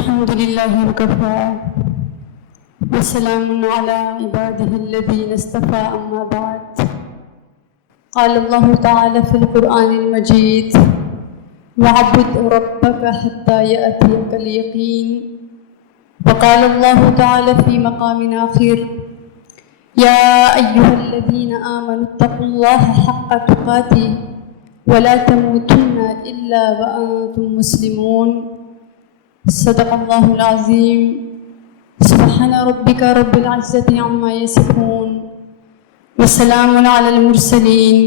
الحمد لله وكفى وسلام على عباده الذين اصطفى أما بعد. قال الله تعالى في القرآن المجيد: وَاعْبُدْ رَبَّكَ حَتَّى يَأْتِيَكَ الْيَقِينُ. وقال الله تعالى في مقام آخر: يا أيها الذين آمنوا اتقوا الله حق تقاته ولا تموتن إلا وأنتم مسلمون. صدق الله العظيم. سبحان ربك رب العزة عما يصفون وسلام على المرسلين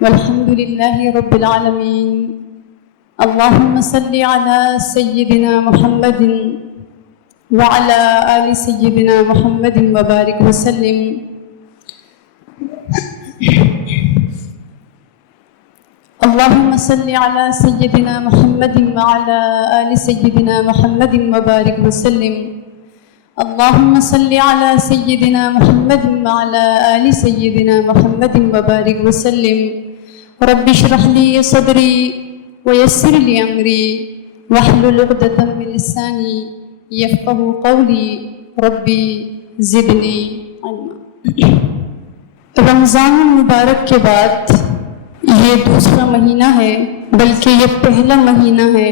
والحمد لله رب العالمين. اللهم صل على سيدنا محمد وعلى آل سيدنا محمد وبارك وسلم. اللهم صل على سيدنا محمد وعلى آل سيدنا محمد وبارك وسلم. اللهم صل على سيدنا محمد وعلى آل سيدنا محمد وبارك وسلم. رب اشرح لي صدري ويسر لي أمري واحلل عقدة من لساني يفقهوا قولي. ربي زدني علما. رمضان المبارک کے بعد یہ دوسرا مہینہ ہے، بلکہ یہ پہلا مہینہ ہے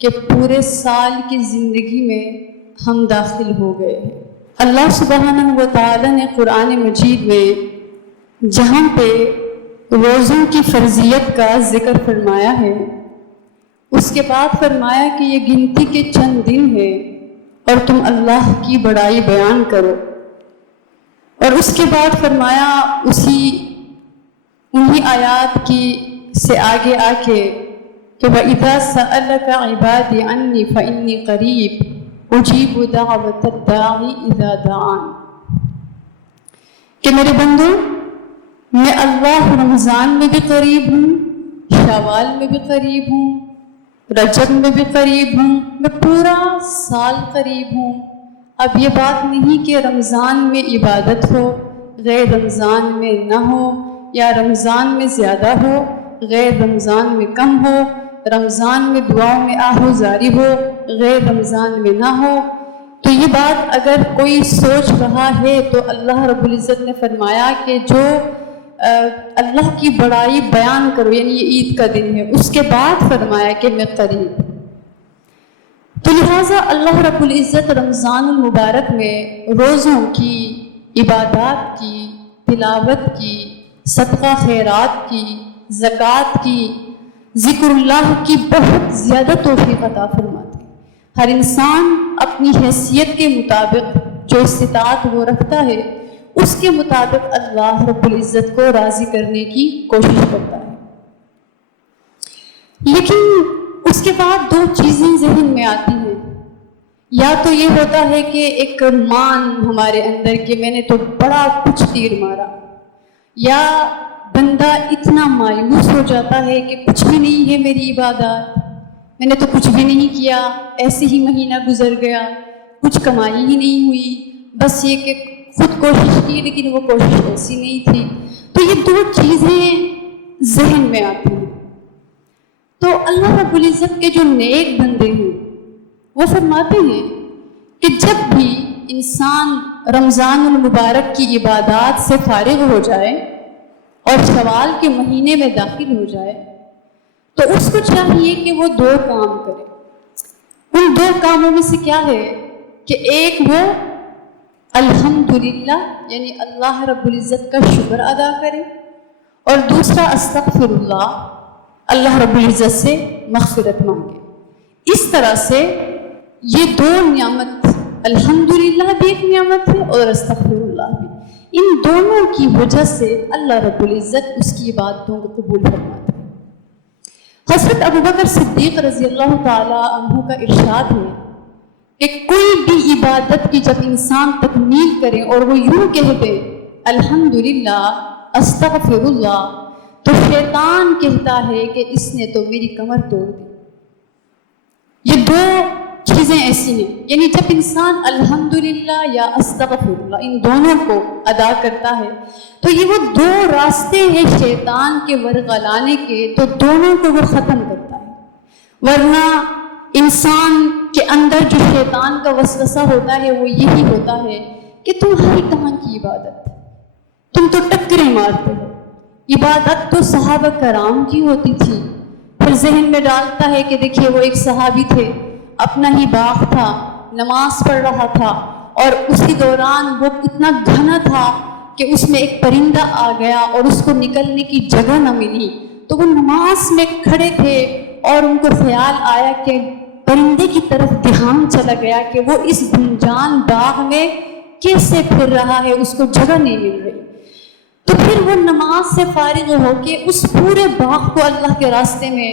کہ پورے سال کی زندگی میں ہم داخل ہو گئے ہیں. اللہ سبحانہ و تعالی نے قرآن مجید میں جہاں پہ روزوں کی فرضیت کا ذکر فرمایا ہے، اس کے بعد فرمایا کہ یہ گنتی کے چند دن ہے اور تم اللہ کی بڑائی بیان کرو. اور اس کے بعد فرمایا انہی آیات کی سے آگے آ کے کہ وَإِذَا سَأَلَكَ عِبَادِي عَنِّي فَإِنِّي قَرِيبٌ أُجِيبُ دَعْوَةَ الدَّاعِ إِذَا دَعَانِ. کہ میرے بندو، میں اللہ رمضان میں بھی قریب ہوں، شوال میں بھی قریب ہوں، رجب میں بھی قریب ہوں، میں پورا سال قریب ہوں. اب یہ بات نہیں کہ رمضان میں عبادت ہو، غیر رمضان میں نہ ہو، یا رمضان میں زیادہ ہو، غیر رمضان میں کم ہو، رمضان میں دعاؤں میں آہوزاری ہو، غیر رمضان میں نہ ہو. تو یہ بات اگر کوئی سوچ رہا ہے تو اللہ رب العزت نے فرمایا کہ جو اللہ کی بڑائی بیان کرو، یعنی یہ عید کا دن ہے، اس کے بعد فرمایا کہ میں قریب. تو لہٰذا اللہ رب العزت رمضان المبارک میں روزوں کی، عبادات کی، تلاوت کی، صدقہ خیرات کی، زکوٰۃ کی، ذکر اللہ کی بہت زیادہ توفیق عطا فرماتے ہیں. ہر انسان اپنی حیثیت کے مطابق جو استطاعت وہ رکھتا ہے، اس کے مطابق اللہ رب العزت کو راضی کرنے کی کوشش کرتا ہے. لیکن اس کے بعد دو چیزیں ذہن میں آتی ہیں. یا تو یہ ہوتا ہے کہ ایک مان ہمارے اندر کہ میں نے تو بڑا کچھ تیر مارا، یا بندہ اتنا مایوس ہو جاتا ہے کہ کچھ بھی نہیں ہے میری عبادات، میں نے تو کچھ بھی نہیں کیا، ایسے ہی مہینہ گزر گیا، کچھ کمائی ہی نہیں ہوئی، بس یہ کہ خود کوشش کی لیکن وہ کوشش ایسی نہیں تھی. تو یہ دو چیزیں ذہن میں آتی ہیں. تو اللہ رب العزت کے جو نیک بندے ہیں وہ فرماتے ہیں کہ جب بھی انسان رمضان المبارک کی عبادات سے فارغ ہو جائے اور شوال کے مہینے میں داخل ہو جائے تو اس کو چاہیے کہ وہ دو کام کرے. ان دو کاموں میں سے کیا ہے کہ ایک وہ الحمدللہ یعنی اللہ رب العزت کا شکر ادا کرے، اور دوسرا استغفر اللہ رب العزت سے مغفرت مانگے. اس طرح سے یہ دو نعمت، الحمدللہ بھی ایک نعمت ہے اور استغفر اللہ بھی، ان دونوں کی وجہ سے اللہ رب العزت اس کی عبادتوں کو قبول فرماتا ہے. حضرت ابوبکر صدیق رضی اللہ تعالی عنہ کا ارشاد ہے کہ کوئی بھی عبادت کی جب انسان تکمیل کرے اور وہ یوں کہہ دے الحمدللہ استغفر اللہ، تو شیطان کہتا ہے کہ اس نے تو میری کمر توڑ دی. یہ دو چیزیں ایسی ہیں، یعنی جب انسان الحمدللہ یا استغفر اللہ ان دونوں کو ادا کرتا ہے تو یہ وہ دو راستے ہیں شیطان کے ورغلانے کے، تو دونوں کو وہ ختم کرتا ہے. ورنہ انسان اندر جو شیطان کا وسوسہ ہوتا ہے وہ یہی ہوتا ہے کہ تمہاری کہاں کی عبادت، تم تو ٹکریں مارتے ہو، عبادت تو صحابہ کرام کی ہوتی تھی۔ پھر ذہن میں ڈالتا ہے کہ دیکھیے وہ ایک صحابی تھے، اپنا ہی باغ تھا، نماز پڑھ رہا تھا، اور اسی دوران وہ اتنا گھنا تھا کہ اس میں ایک پرندہ آ گیا اور اس کو نکلنے کی جگہ نہ ملی، تو وہ نماز میں کھڑے تھے اور ان کو خیال آیا کہ پرندے کی طرف دھیان چلا گیا کہ وہ اس گنجان باغ میں کیسے پھر رہا ہے، اس کو جگہ نہیں مل رہی۔ تو پھر وہ نماز سے فارغ ہو کے اس پورے باغ کو اللہ کے راستے میں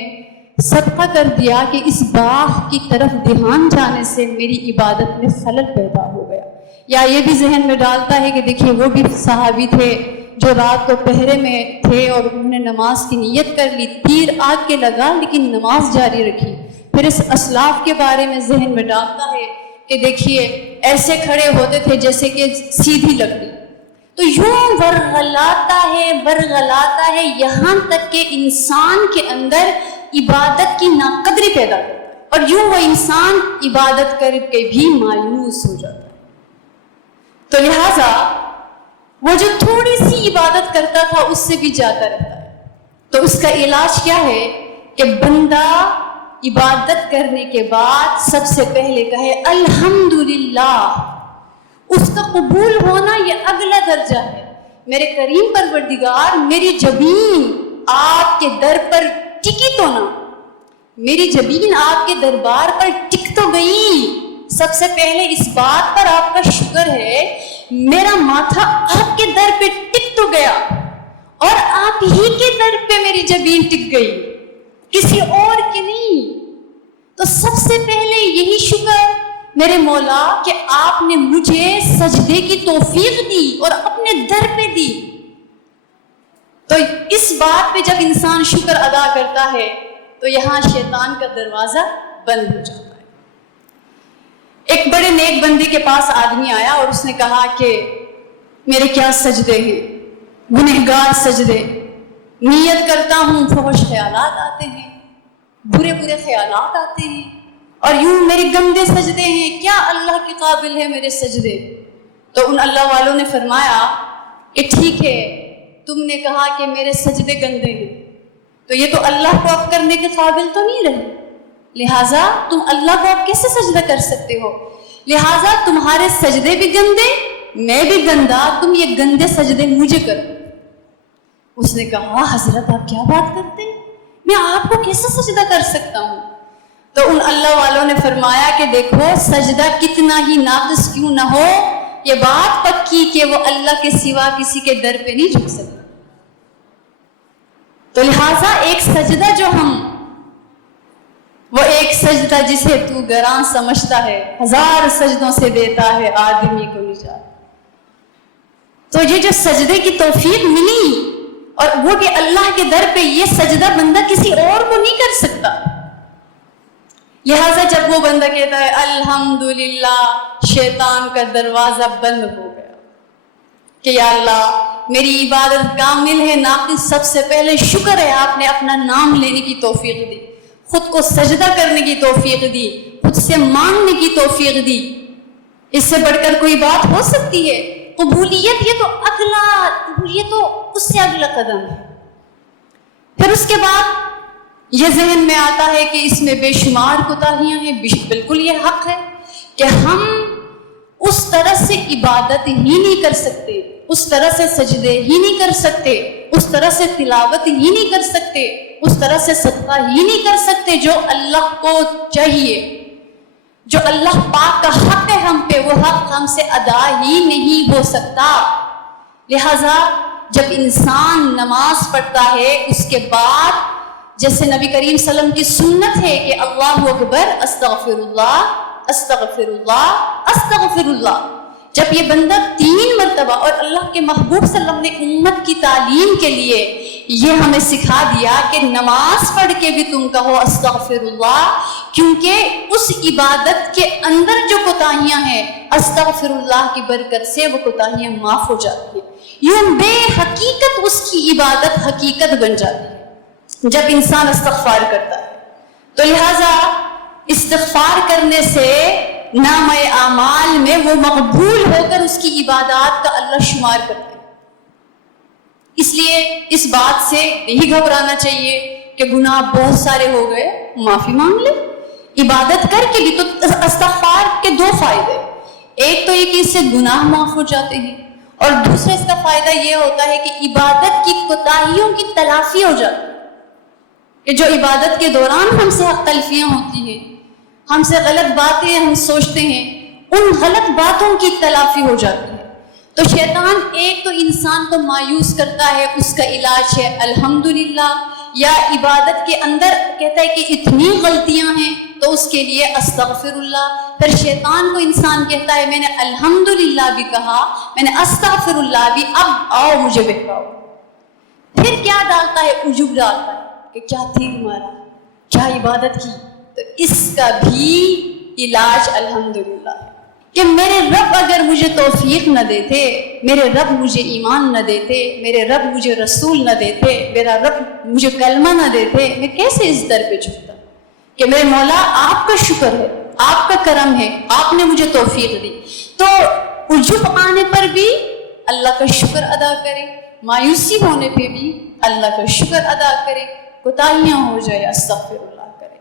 صدقہ کر دیا کہ اس باغ کی طرف دھیان جانے سے میری عبادت میں خلل پیدا ہو گیا۔ یا یہ بھی ذہن میں ڈالتا ہے کہ دیکھیے وہ بھی صحابی تھے جو رات کو پہرے میں تھے اور انہوں نے نماز کی نیت کر لی، تیر آگ کے لگا لیکن نماز جاری رکھی۔ پھر اس اسلاف کے بارے میں ذہن میں ڈالتا ہے کہ دیکھیے ایسے کھڑے ہوتے تھے جیسے کہ سیدھی لکڑی، تو یوں ورغلاتا ہے یہاں تک کہ انسان کے اندر عبادت کی ناقدری پیدا کرتا ہے، اور یوں وہ انسان عبادت کر کے بھی مایوس ہو جاتا ہے۔ تو لہٰذا وہ جو تھوڑی سی عبادت کرتا تھا اس سے بھی جاتا رہتا ہے۔ تو اس کا علاج کیا ہے کہ بندہ عبادت کرنے کے بعد سب سے پہلے کہے الحمدللہ۔ اس کا قبول ہونا یہ اگلا درجہ ہے۔ میرے کریم پروردگار، میری جبین آپ کے در پر ٹکی تو نہ، میری جبین آپ کے دربار پر ٹک تو گئی۔ سب سے پہلے اس بات پر آپ کا شکر ہے میرا ماتھا آپ کے در پہ ٹک تو گیا، اور آپ ہی کے در پہ میری جبین ٹک گئی، کسی اور کی نہیں۔ تو سب سے پہلے یہی شکر میرے مولا کہ آپ نے مجھے سجدے کی توفیق دی اور اپنے در پہ دی۔ تو اس بات پہ جب انسان شکر ادا کرتا ہے تو یہاں شیطان کا دروازہ بند ہو جاتا ہے۔ ایک بڑے نیک بندے کے پاس آدمی آیا اور اس نے کہا کہ میرے کیا سجدے ہیں، گنہگار سجدے، نیت کرتا ہوں فحش خیالات آتے ہیں، برے برے خیالات آتے ہیں، اور یوں میرے گندے سجدے ہیں، کیا اللہ کے قابل ہے میرے سجدے؟ تو ان اللہ والوں نے فرمایا کہ ٹھیک ہے، تم نے کہا کہ میرے سجدے گندے ہیں، تو یہ تو اللہ کو اب کرنے کے قابل تو نہیں رہے، لہٰذا تم اللہ کو اب کیسے سجدہ کر سکتے ہو؟ لہٰذا تمہارے سجدے بھی گندے، میں بھی گندا، تم یہ گندے سجدے مجھے کرو۔ اس نے کہا حضرت آپ کیا بات کرتے ہیں، میں آپ کو کیسے سجدہ کر سکتا ہوں؟ تو ان اللہ والوں نے فرمایا کہ دیکھو سجدہ کتنا ہی ناقص کیوں نہ ہو، یہ بات پکی کہ وہ اللہ کے سوا کسی کے در پہ نہیں جھک سکتا۔ تو لہٰذا ایک سجدہ جو وہ ایک سجدہ جسے تو گراں سمجھتا ہے، ہزار سجدوں سے دیتا ہے آدمی کو نجات۔ تو یہ جو سجدے کی توفیق ملی، اور وہ کہ اللہ کے در پہ یہ سجدہ بندہ کسی اور کو نہیں کر سکتا، لہٰذا جب وہ بندہ کہتا ہے الحمدللہ، شیطان کا دروازہ بند ہو گیا کہ یا اللہ میری عبادت کامل ہے، ناقص، سب سے پہلے شکر ہے آپ نے اپنا نام لینے کی توفیق دی، خود کو سجدہ کرنے کی توفیق دی، خود سے مانگنے کی توفیق دی۔ اس سے بڑھ کر کوئی بات ہو سکتی ہے؟ قبولیت یہ تو اس سے اگلا قدم ہے۔ پھر اس کے بعد یہ ذہن میں آتا ہے کہ اس میں بے شمار کوتاہیاں ہیں، بالکل یہ حق ہے کہ ہم اس طرح سے عبادت ہی نہیں کر سکتے، اس طرح سے سجدے ہی نہیں کر سکتے، اس طرح سے تلاوت ہی نہیں کر سکتے، اس طرح سے صدقہ ہی نہیں کر سکتے جو اللہ کو چاہیے، جو اللہ پاک کا حق ہے ہم پہ، وہ حق ہم سے ادا ہی نہیں ہو سکتا۔ لہٰذا جب انسان نماز پڑھتا ہے اس کے بعد جیسے نبی کریم صلی اللہ علیہ وسلم کی سنت ہے کہ اللہ اکبر، استغفر اللہ، استغفر اللہ، استغفر اللہ، جب یہ بندہ 3 مرتبہ، اور اللہ کے محبوب صلی اللہ علیہ وسلم نے امت کی تعلیم کے لیے یہ ہمیں سکھا دیا کہ نماز پڑھ کے بھی تم کہو استغفر اللہ، کیونکہ اس عبادت کے اندر جو کوتاہیاں ہیں استغفر اللہ کی برکت سے وہ کوتاہیاں معاف ہو جاتی ہیں، یوں بے حقیقت اس کی عبادت حقیقت بن جاتی ہے جب انسان استغفار کرتا ہے۔ تو لہٰذا اس استغفار کرنے سے نامہ اعمال میں وہ مقبول ہو کر اس کی عبادات کا اللہ شمار کرتے ہیں۔ اس لیے اس بات سے نہیں گھبرانا چاہیے کہ گناہ بہت سارے ہو گئے، معافی مانگ لے۔ عبادت کر کے بھی تو استغفار کے دو فائدے، ایک تو یہ کہ اس سے گناہ معاف ہو جاتے ہیں، اور دوسرا اس کا فائدہ یہ ہوتا ہے کہ عبادت کی کوتاہیوں کی تلافی ہو جاتی ہے، کہ جو عبادت کے دوران ہم سے حق تلفیاں ہوتی ہیں، ہم سے غلط باتیں ہم سوچتے ہیں، ان غلط باتوں کی تلافی ہو جاتی ہے۔ تو شیطان ایک تو انسان کو مایوس کرتا ہے، اس کا علاج ہے الحمدللہ، یا عبادت کے اندر کہتا ہے کہ اتنی غلطیاں ہیں تو اس کے لیے استغفر اللہ۔ پھر شیطان کو انسان کہتا ہے میں نے الحمدللہ بھی کہا، میں نے استغفر اللہ بھی، اب آؤ مجھے بہکاؤ۔ پھر کیا ڈالتا ہے؟ عجب ڈالتا ہے کہ کیا تیر مارا، کیا عبادت کی۔ تو اس کا بھی علاج الحمدللہ ہے کہ میرے رب اگر مجھے توفیق نہ دیتے، میرے رب مجھے ایمان نہ دیتے، میرے رب مجھے رسول نہ دیتے، میرا رب مجھے کلمہ نہ دیتے، میں کیسے اس در پہ جھکتا؟ کہ میرے مولا آپ کا شکر ہے، آپ کا کرم ہے، آپ نے مجھے توفیق دی۔ تو عجب آنے پر بھی اللہ کا شکر ادا کرے، مایوسی ہونے پہ بھی اللہ کا شکر ادا کرے، کوتاہیاں ہو جائے استغفر اللہ کرے۔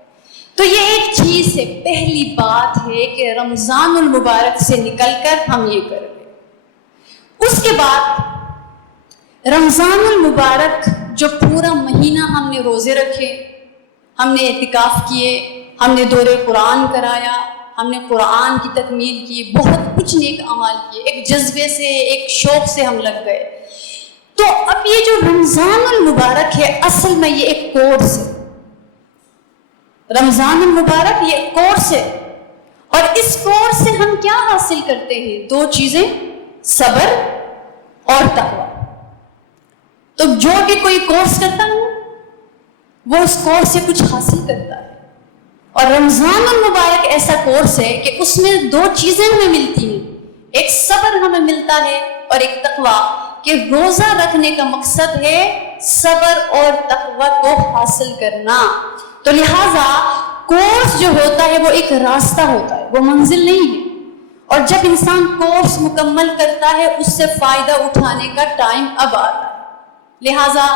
تو یہ ایک چیز ہے، پہلی بات ہے کہ رمضان المبارک سے نکل کر ہم یہ کریں۔ اس کے بعد رمضان المبارک جو پورا مہینہ ہم نے روزے رکھے، ہم نے اعتکاف کیے، ہم نے دورے قرآن کرایا، ہم نے قرآن کی تکمیل کی، بہت کچھ نیک اعمال کیے، ایک جذبے سے ایک شوق سے ہم لگ گئے۔ تو اب یہ جو رمضان المبارک ہے، اصل میں یہ ایک کورس ہے۔ رمضان المبارک یہ ایک کورس ہے، اور اس کورس سے ہم کیا حاصل کرتے ہیں؟ دو چیزیں، صبر اور تقوی۔ تو جو بھی کوئی کورس کرتا ہے وہ اس کورس سے کچھ حاصل کرتا ہے، اور رمضان المبارک ایسا کورس ہے کہ اس میں دو چیزیں ہمیں ملتی ہیں، ایک صبر ہمیں ملتا ہے اور ایک تقوی، کہ روزہ رکھنے کا مقصد ہے صبر اور تقوی کو حاصل کرنا۔ تو لہٰذا کورس جو ہوتا ہے وہ ایک راستہ ہوتا ہے، وہ منزل نہیں ہے، اور جب انسان کورس مکمل کرتا ہے اس سے فائدہ اٹھانے کا ٹائم اب آتا ہے۔ لہٰذا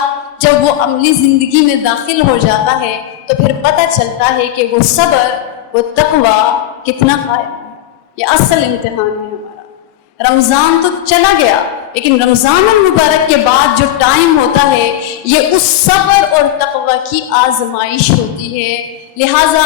جب وہ عملی زندگی میں داخل ہو جاتا ہے تو پھر پتہ چلتا ہے کہ وہ صبر، وہ تقوی کتنا قائم ہے۔ یہ اصل امتحان ہے ہمارا۔ رمضان تو چلا گیا، لیکن رمضان المبارک کے بعد جو ٹائم ہوتا ہے یہ اس صبر اور تقوی کی آزمائش ہوتی ہے۔ لہٰذا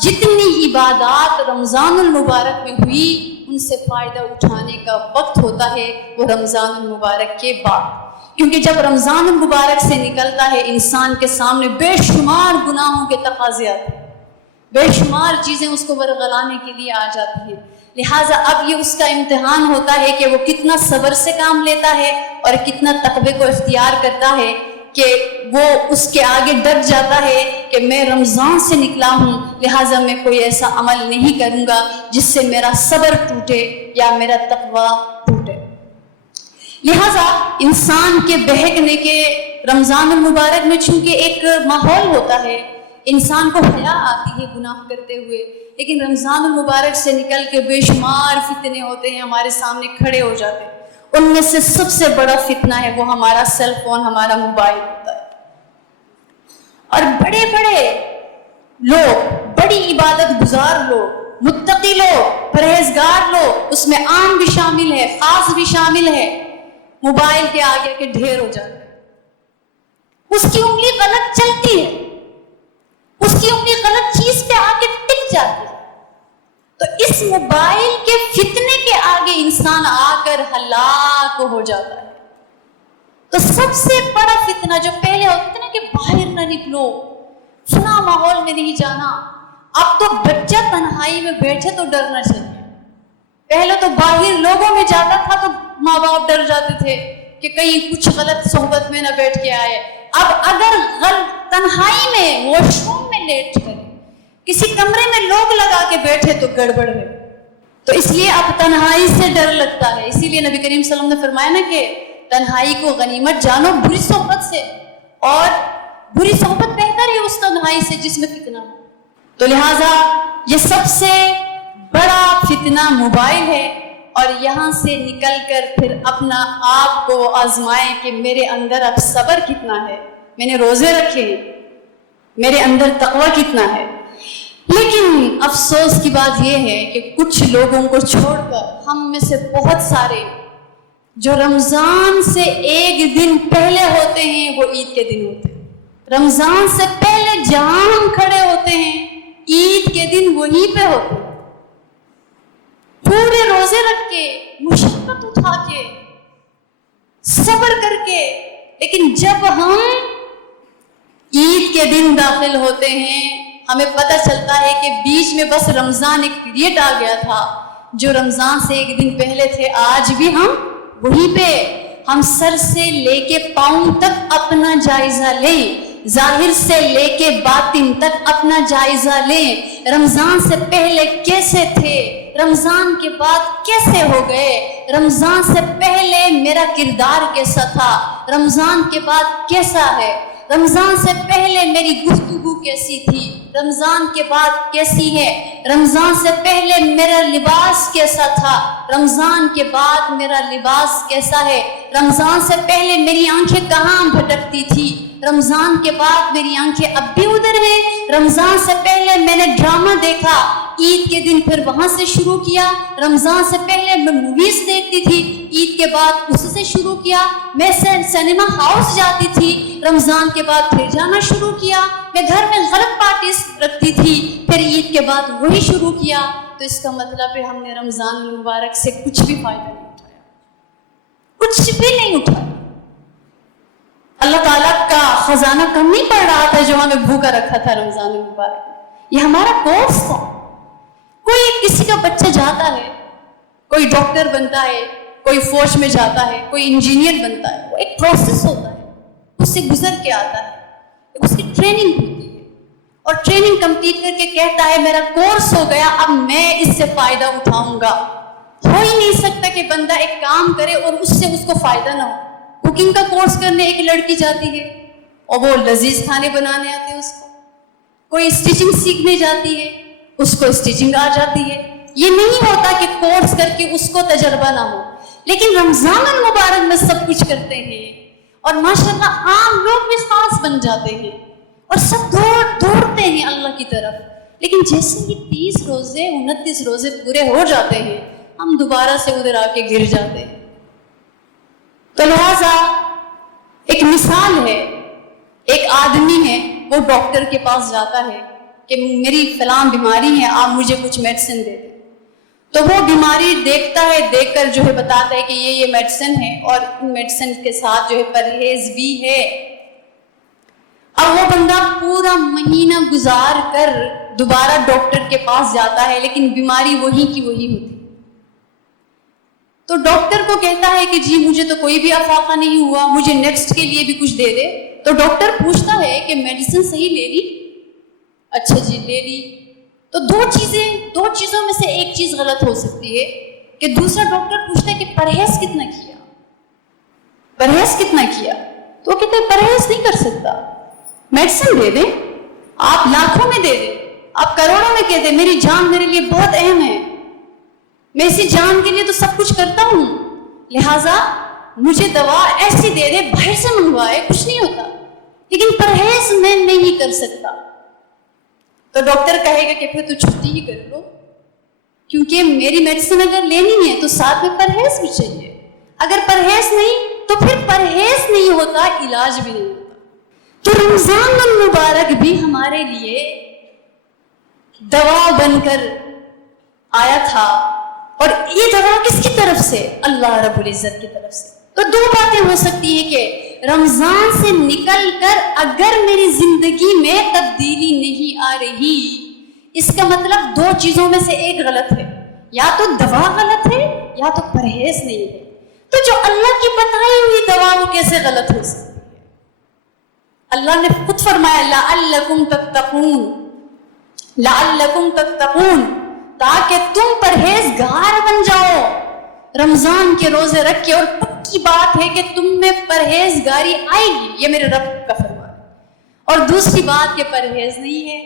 جتنی عبادات رمضان المبارک میں ہوئی ان سے فائدہ اٹھانے کا وقت ہوتا ہے وہ رمضان المبارک کے بعد، کیونکہ جب رمضان المبارک سے نکلتا ہے انسان کے سامنے بے شمار گناہوں کے تقاضے آتے ہیں، بے شمار چیزیں اس کو ورغلانے کے لیے آ جاتی ہیں۔ لہٰذا اب یہ اس کا امتحان ہوتا ہے کہ وہ کتنا صبر سے کام لیتا ہے اور کتنا تقوی کو اختیار کرتا ہے، کہ وہ اس کے آگے ڈٹ جاتا ہے کہ میں رمضان سے نکلا ہوں، لہٰذا میں کوئی ایسا عمل نہیں کروں گا جس سے میرا صبر ٹوٹے یا میرا تقوی ٹوٹے۔ لہٰذا انسان کے بہکنے کے رمضان المبارک میں چونکہ ایک ماحول ہوتا ہے، انسان کو حیا آتی ہے گناہ کرتے ہوئے، لیکن رمضان المبارک سے نکل کے بے شمار فتنے ہوتے ہیں، ہمارے سامنے کھڑے ہو جاتے ہیں۔ ان میں سے سب سے بڑا فتنہ ہے وہ ہمارا سیل فون، ہمارا موبائل ہوتا ہے۔ اور بڑے بڑے لوگ، بڑی عبادت گزار لوگ، متقی لوگ، پرہیزگار لوگ، اس میں عام بھی شامل ہے، خاص بھی شامل ہے، موبائل کے آگے کے ڈھیر ہو جاتے ہیں۔ اس کی انگلی غلط چلتی ہے، اس کی انگلی غلط چیز پہ آ کے ٹک جاتی ہے، تو اس موبائل کے فتنے کے آگے انسان آ کر ہلاک ہو جاتا ہے۔ تو سب سے بڑا فتنہ جو پہلے ہوتا ہے نا کہ باہر نہ نکلو، فلاں ماحول میں نہیں جانا، اب تو بچہ تنہائی میں بیٹھے تو ڈرنا چاہیے۔ پہلے تو باہر لوگوں میں جاتا تھا تو ماں باپ ڈر جاتے تھے کہ کہیں کچھ غلط صحبت میں نہ بیٹھ کے آئے۔ اب اگر تنہائی میں واش روم میں لیٹ کر کسی کمرے میں لوگ لگا کے بیٹھے تو گڑبڑ ہے، تو اس لیے اب تنہائی سے ڈر لگتا ہے۔ اسی لیے نبی کریم صلی اللہ علیہ وسلم نے فرمایا نا کہ تنہائی کو غنیمت جانو بری صحبت سے، اور بری صحبت بہتر ہے اس تنہائی سے جس میں فتنہ ہو۔ تو لہٰذا یہ سب سے بڑا فتنہ موبائل ہے، اور یہاں سے نکل کر پھر اپنا آپ کو آزمائیں کہ میرے اندر اب صبر کتنا ہے، میں نے روزے رکھے ہیں، میرے اندر تقوی کتنا ہے۔ لیکن افسوس کی بات یہ ہے کہ کچھ لوگوں کو چھوڑ کر ہم میں سے بہت سارے جو رمضان سے ایک دن پہلے ہوتے ہیں وہ عید کے دن ہوتے ہیں، رمضان سے پہلے جہاں ہم کھڑے ہوتے ہیں عید کے دن وہیں پہ ہوتے ہیں، پورے روزے رکھ کے، مشقت اٹھا کے، صبر کر کے، لیکن جب ہم عید کے دن داخل ہوتے ہیں ہمیں پتہ چلتا ہے کہ بیچ میں بس رمضان ایک پیریڈ آ گیا تھا، جو رمضان سے ایک دن پہلے تھے آج بھی ہم وہیں پہ، ہم سر سے لے کے پاؤں تک اپنا جائزہ لیں، ظاہر سے لے کے باطن تک اپنا جائزہ لیں، رمضان سے پہلے کیسے تھے، رمضان کے بعد کیسے ہو گئے، رمضان سے پہلے میرا کردار کیسا تھا، رمضان کے بعد کیسا ہے، رمضان سے پہلے میری گفتگو کیسی تھی، رمضان کے بعد کیسی ہے، رمضان سے پہلے میرا لباس کیسا تھا، رمضان کے بعد میرا لباس کیسا ہے، رمضان سے پہلے میری آنکھیں کہاں بھٹکتی تھی، رمضان کے بعد میری آنکھیں اب بھی ادھر ہیں، رمضان سے پہلے میں نے ڈرامہ دیکھا، عید کے دن پھر وہاں سے شروع کیا، رمضان سے پہلے میں موویز دیکھتی تھی، عید کے بعد اس سے شروع کیا، میں سینما ہاؤس جاتی تھی، رمضان کے بعد پھر جانا شروع کیا، میں گھر میں غلط پارٹیز رکھتی تھی، پھر عید کے بعد وہی شروع کیا۔ تو اس کا مطلب ہے ہم نے رمضان المبارک سے کچھ بھی فائدہ نہیں اٹھایا، کچھ بھی نہیں اٹھایا۔ اللہ تعالیٰ کا خزانہ کم نہیں پڑ رہا تھا جو ہمیں بھوکا رکھا تھا رمضان المبارک، یہ ہمارا کورس تھا۔ کوئی کسی کا بچہ جاتا ہے، کوئی ڈاکٹر بنتا ہے، کوئی فوج میں جاتا ہے، کوئی انجینئر بنتا ہے، وہ ایک پروسیس ہوتا ہے، اس سے گزر کے آتا ہے، اس کی ٹریننگ ہوتی ہے، اور ٹریننگ کمپلیٹ کر کے کہتا ہے میرا کورس ہو گیا، اب میں اس سے فائدہ اٹھاؤں گا۔ ہو ہی نہیں سکتا کہ بندہ ایک کام کرے اور اس سے اس کو فائدہ نہ ہو۔ کوکنگ کا کورس کرنے ایک لڑکی جاتی ہے اور وہ لذیذ کھانے بنانے آتے ہیں اس کو، کوئی اسٹیچنگ سیکھنے جاتی ہے اس کو اسٹیچنگ آ جاتی ہے۔ یہ نہیں ہوتا کہ کورس کر کے اس کو تجربہ نہ ہو، لیکن رمضان المبارک میں سب کچھ کرتے ہیں اور ماشاءاللہ عام لوگ بھی خاص بن جاتے ہیں اور سب دوڑتے ہیں اللہ کی طرف، لیکن جیسے ہی 30 روزے 29 روزے پورے ہو جاتے ہیں ہم دوبارہ سے ادھر آ کے گر جاتے ہیں۔ تو لہٰذا ایک مثال ہے، ایک آدمی ہے وہ ڈاکٹر کے پاس جاتا ہے کہ میری فلاں بیماری ہے، آپ مجھے کچھ میڈیسن دے دیں، تو وہ بیماری دیکھتا ہے، دیکھ کر جو ہے بتاتا ہے کہ یہ میڈیسن ہے اور ان میڈیسن کے ساتھ جو ہے پرہیز بھی ہے۔ اب وہ بندہ پورا مہینہ گزار کر دوبارہ ڈاکٹر کے پاس جاتا ہے، لیکن بیماری وہی کی وہی ہوتی۔ تو ڈاکٹر کو کہتا ہے کہ جی مجھے تو کوئی بھی افاقہ نہیں ہوا، مجھے نیکسٹ کے لیے بھی کچھ دے دے۔ تو ڈاکٹر پوچھتا ہے کہ میڈیسن صحیح لے لی؟ اچھا جی لے لی۔ تو دو چیزوں میں سے ایک چیز غلط ہو سکتی ہے کہ دوسرا ڈاکٹر پوچھتا ہے کہ پرہیز کتنا کیا، پرہیز کتنا کیا؟ تو وہ کہتے ہیں پرہیز نہیں کر سکتا، میڈیسن دے دیں، آپ لاکھوں میں دے دیں، آپ کروڑوں میں کہہ دیں، میری جان میرے لیے بہت اہم ہے، میں اسی جان کے لیے تو سب کچھ کرتا ہوں، لہٰذا مجھے دوا ایسی دے دے، باہر سے منگوائے، کچھ نہیں ہوتا، لیکن پرہیز میں نہیں کر سکتا۔ تو ڈاکٹر کہے گا کہ پھر تو چھٹی ہی کر لو، کیونکہ میری میڈیسن اگر لینی ہے تو ساتھ میں پرہیز بھی چاہیے، اگر پرہیز نہیں تو پھر پرہیز نہیں ہوتا، علاج بھی نہیں ہوتا۔ تو رمضان المبارک بھی ہمارے لیے دوا بن کر آیا تھا، اور یہ دوا کس کی طرف سے؟ اللہ رب العزت کی طرف سے۔ تو دو باتیں ہو سکتی ہیں کہ رمضان سے نکل کر اگر میری زندگی میں تبدیلی نہیں آ رہی، اس کا مطلب دو چیزوں میں سے ایک غلط ہے، یا تو دوا غلط ہے یا تو پرہیز نہیں ہے۔ تو جو اللہ کی بتائی ہوئی دوا وہ کیسے غلط ہو سکتی ہے؟ اللہ نے خود فرمایا لعلکم تتقون، لعلکم تتقون، تاکہ تم پرہیزگار بن جاؤ، رمضان کے روزے رکھ کے، اور پکی بات ہے کہ تم میں پرہیزگاری آئے گی، یہ میرے رب کا فرمان ہے۔ اور دوسری بات کہ پرہیز نہیں ہے،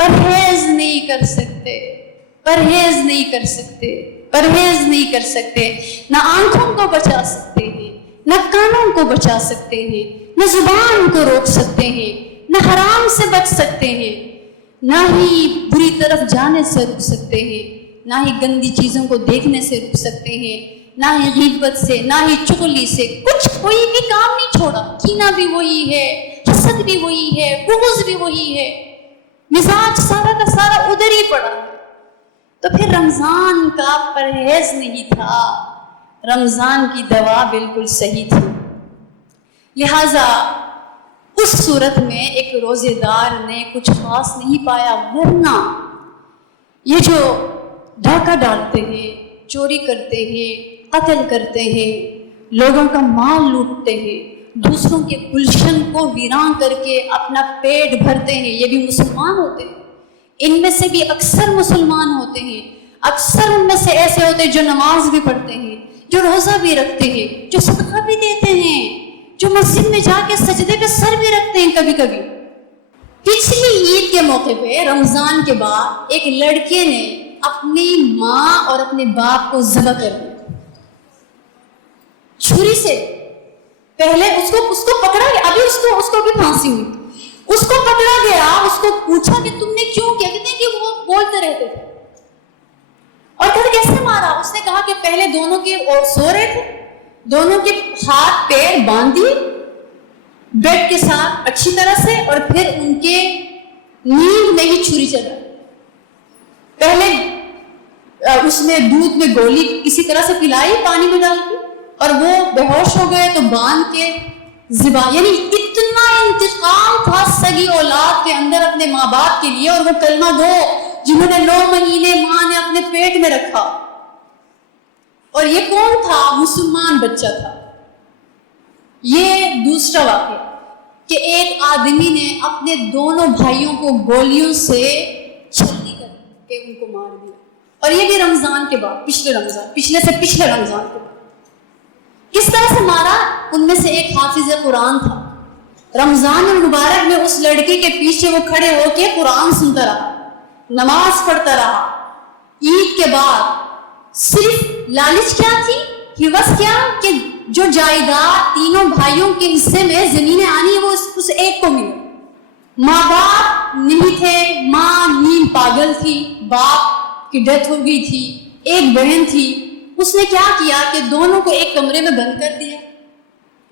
پرہیز نہیں کر سکتے، پرہیز نہیں کر سکتے، پرہیز نہیں کر سکتے، نہ آنکھوں کو بچا سکتے ہیں، نہ کانوں کو بچا سکتے ہیں، نہ زبان کو روک سکتے ہیں، نہ حرام سے بچ سکتے ہیں، نہ ہی بری طرف جانے سے رک سکتے ہیں، نہ ہی گندی چیزوں کو دیکھنے سے رک سکتے ہیں، نہ ہی غیبت سے، نہ ہی چغلی سے، کچھ کوئی بھی کام نہیں چھوڑا۔ کینہ بھی وہی ہے، حسد بھی وہی ہے، بغض بھی وہی ہے، مزاج سارا کا سارا ادھر ہی پڑا ہے۔ تو پھر رمضان کا پرہیز نہیں تھا، رمضان کی دوا بالکل صحیح تھی۔ لہٰذا اس صورت میں ایک روزے دار نے کچھ خاص نہیں پایا، ورنہ یہ جو ڈاکہ ڈالتے ہیں، چوری کرتے ہیں، قتل کرتے ہیں، لوگوں کا مال لوٹتے ہیں، دوسروں کے گلشن کو ویران کر کے اپنا پیٹ بھرتے ہیں، یہ بھی مسلمان ہوتے ہیں۔ ان میں سے بھی اکثر مسلمان ہوتے ہیں، اکثر ان میں سے ایسے ہوتے ہیں جو نماز بھی پڑھتے ہیں، جو روزہ بھی رکھتے ہیں، جو صدقہ بھی دیتے ہیں، جو مسجد میں جا کے سجدے پہ سر بھی رکھتے ہیں کبھی کبھی۔ پچھلی عید کے موقع پہ رمضان کے بعد ایک لڑکے نے اپنی ماں اور اپنے باپ کو ذبح کر دیا چھری سے۔ پہلے اس کو پکڑا گیا، ابھی اس کو بھی پھانسی ہوئی، اس کو پکڑا گیا، اس کو پوچھا کہ تم نے کیوں کیا؟ کہتے ہیں کہ وہ بولتے رہتے تھے۔ اور پھر کیسے مارا؟ اس نے کہا کہ پہلے دونوں کے سو رہے تھے، دونوں کے ہاتھ پیر باندھ دیے بیڈ کے ساتھ اچھی طرح سے، اور پھر ان کے نیند میں ہی چھری چلا۔ پہلے اس نے دودھ میں گولی کسی طرح سے پلائی پانی میں ڈال کے، اور وہ بے ہوش ہو گئے تو باندھ کے زبان، یعنی اتنا انتقام تھا سگی اولاد کے اندر اپنے ماں باپ کے لیے، اور وہ کلمہ گو جنہوں نے 9 مہینے ماں نے اپنے پیٹ میں رکھا۔ اور یہ کون تھا؟ مسلمان بچہ تھا۔ یہ دوسرا واقعہ کہ ایک آدمی نے اپنے دونوں بھائیوں کو گولیوں سے چھلنی کر کے ان کو مار دیا، اور یہ بھی رمضان کے بعد، پچھلے رمضان کے بعد۔ کس طرح سے مارا؟ ان میں سے ایک حافظ قرآن تھا، رمضان المبارک میں اس لڑکی کے پیچھے وہ کھڑے ہو کے قرآن سنتا رہا، نماز پڑھتا رہا۔ عید کے بعد صرف لالچ کیا تھی، ہوس کیا کہ جو جائیداد تینوں بھائیوں کے حصے میں زمینیں آنی وہ اس ایک کو ملی۔ ماں باپ نہیں تھے، ماں نیم پاگل تھی، باپ کی ڈیتھ ہو گئی تھی، ایک بہن تھی۔ اس نے کیا کیا کہ دونوں کو ایک کمرے میں بند کر دیا۔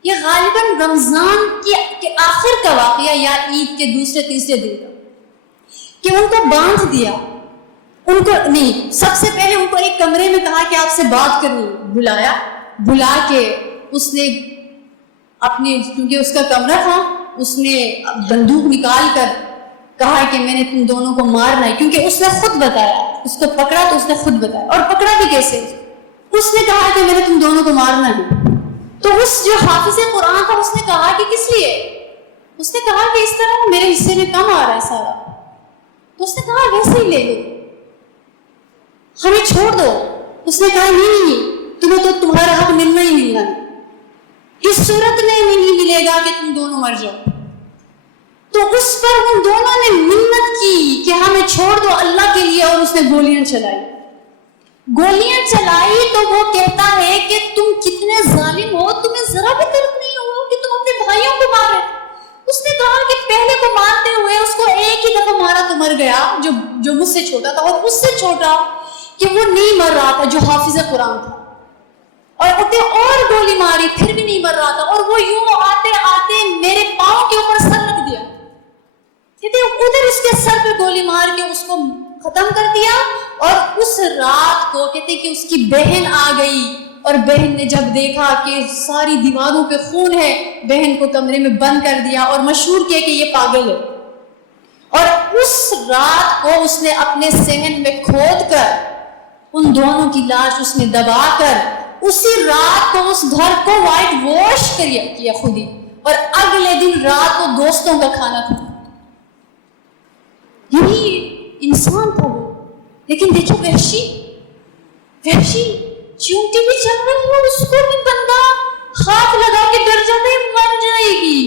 یہ غالباً رمضان کے آخر کا واقعہ یا عید کے دوسرے تیسرے دن کا، کہ ان کو باندھ دیا، ان کو نہیں، سب سے پہلے ان کو ایک کمرے میں کہا کہ آپ سے بات کرنی، بلا کے اس نے اپنی، کیونکہ اس کا کمرہ تھا، اس نے بندوق نکال کر کہا کہ میں نے تم دونوں کو مارنا ہے، کیونکہ اس نے خود بتایا، اس کو پکڑا تو اس نے خود بتایا، اور پکڑا بھی کیسے؟ اس نے کہا کہ میں نے تم دونوں کو مارنا ہے۔ تو اس جو حافظ قرآن تھا اس نے کہا کہ کس لیے؟ اس نے کہا کہ اس طرح میرے حصے میں کم آ رہا ہے سارا۔ تو اس نے کہا ویسے ہی لے لو، ہمیں چھوڑ دو۔ اس نے کہا نہیں، تمہیں تو تمہارا حق ملنا ہی ملنا ہے، اس صورت میں نہیں ملے گا کہ تم دونوں مر جاؤ۔ تو اس پر ان دونوں نے منت کی کہ ہمیں چھوڑ دو اللہ کے لیے، اور اس نے گولیاں چلائی تو وہ کہتا ہے کہ تم کتنے ظالم ہو، تمہیں ذرا بھی درد نہیں ہوا کہ تم اپنے بھائیوں کو مارے۔ اس نے کہا کہ پہلے کو مارتے ہوئے اس کو ایک ہی دفعہ مارا تو مر گیا، جو مجھ سے چھوٹا تھا، اور اس سے چھوٹا کہ وہ نہیں مر رہا تھا، جو حافظ قرآن تھا، اور اسے اور گولی ماری پھر بھی نہیں مر رہا تھا، اور وہ یوں آتے آتے میرے پاؤں کے اوپر سر رکھ دیا، کہتے ادھر اس کے سر پہ گولی مار کے اس کو ختم کر دیا۔ اور اس رات کو کہتے کہ اس کی بہن آ گئی، اور بہن نے جب دیکھا کہ ساری دیواروں پہ خون ہے، بہن کو کمرے میں بند کر دیا اور مشہور کیا کہ یہ پاگل ہے۔ اور اس رات کو اس نے اپنے صحن میں کھود کر ان دونوں کی لاش اس نے دبا کر اسی رات کو اس گھر کو وائٹ واش کیا خود ہی، اور اگلے دن رات کو دوستوں کا کھانا تھا۔ یہی انسان تھا وہ، لیکن دیکھو وحشی چیونٹی بھی چل رہی ہے، اس کو بھی بندہ ہاتھ لگا کے ڈر جاتا ہے مر جائے گی،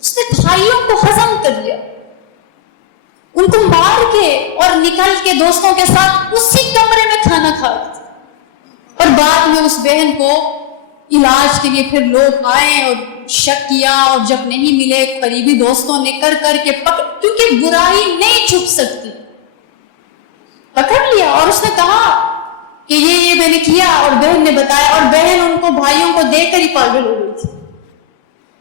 اس نے بھائیوں کو ہضم کر لیا۔ ان کو مار کے اور نکل کے دوستوں کے ساتھ اسی کمرے میں کھانا کھاتے تھے. اور بعد میں اس بہن کو علاج کے لیے پھر لوگ آئے اور شک کیا, اور جب نہیں ملے قریبی دوستوں نے کر کے کیونکہ برائی نہیں چھپ سکتی, پکڑ لیا. اور اس نے کہا کہ یہ میں نے کیا, اور بہن نے بتایا, اور بہن ان کو بھائیوں کو دیکھ کر ہی پاگل ہو گئی تھی.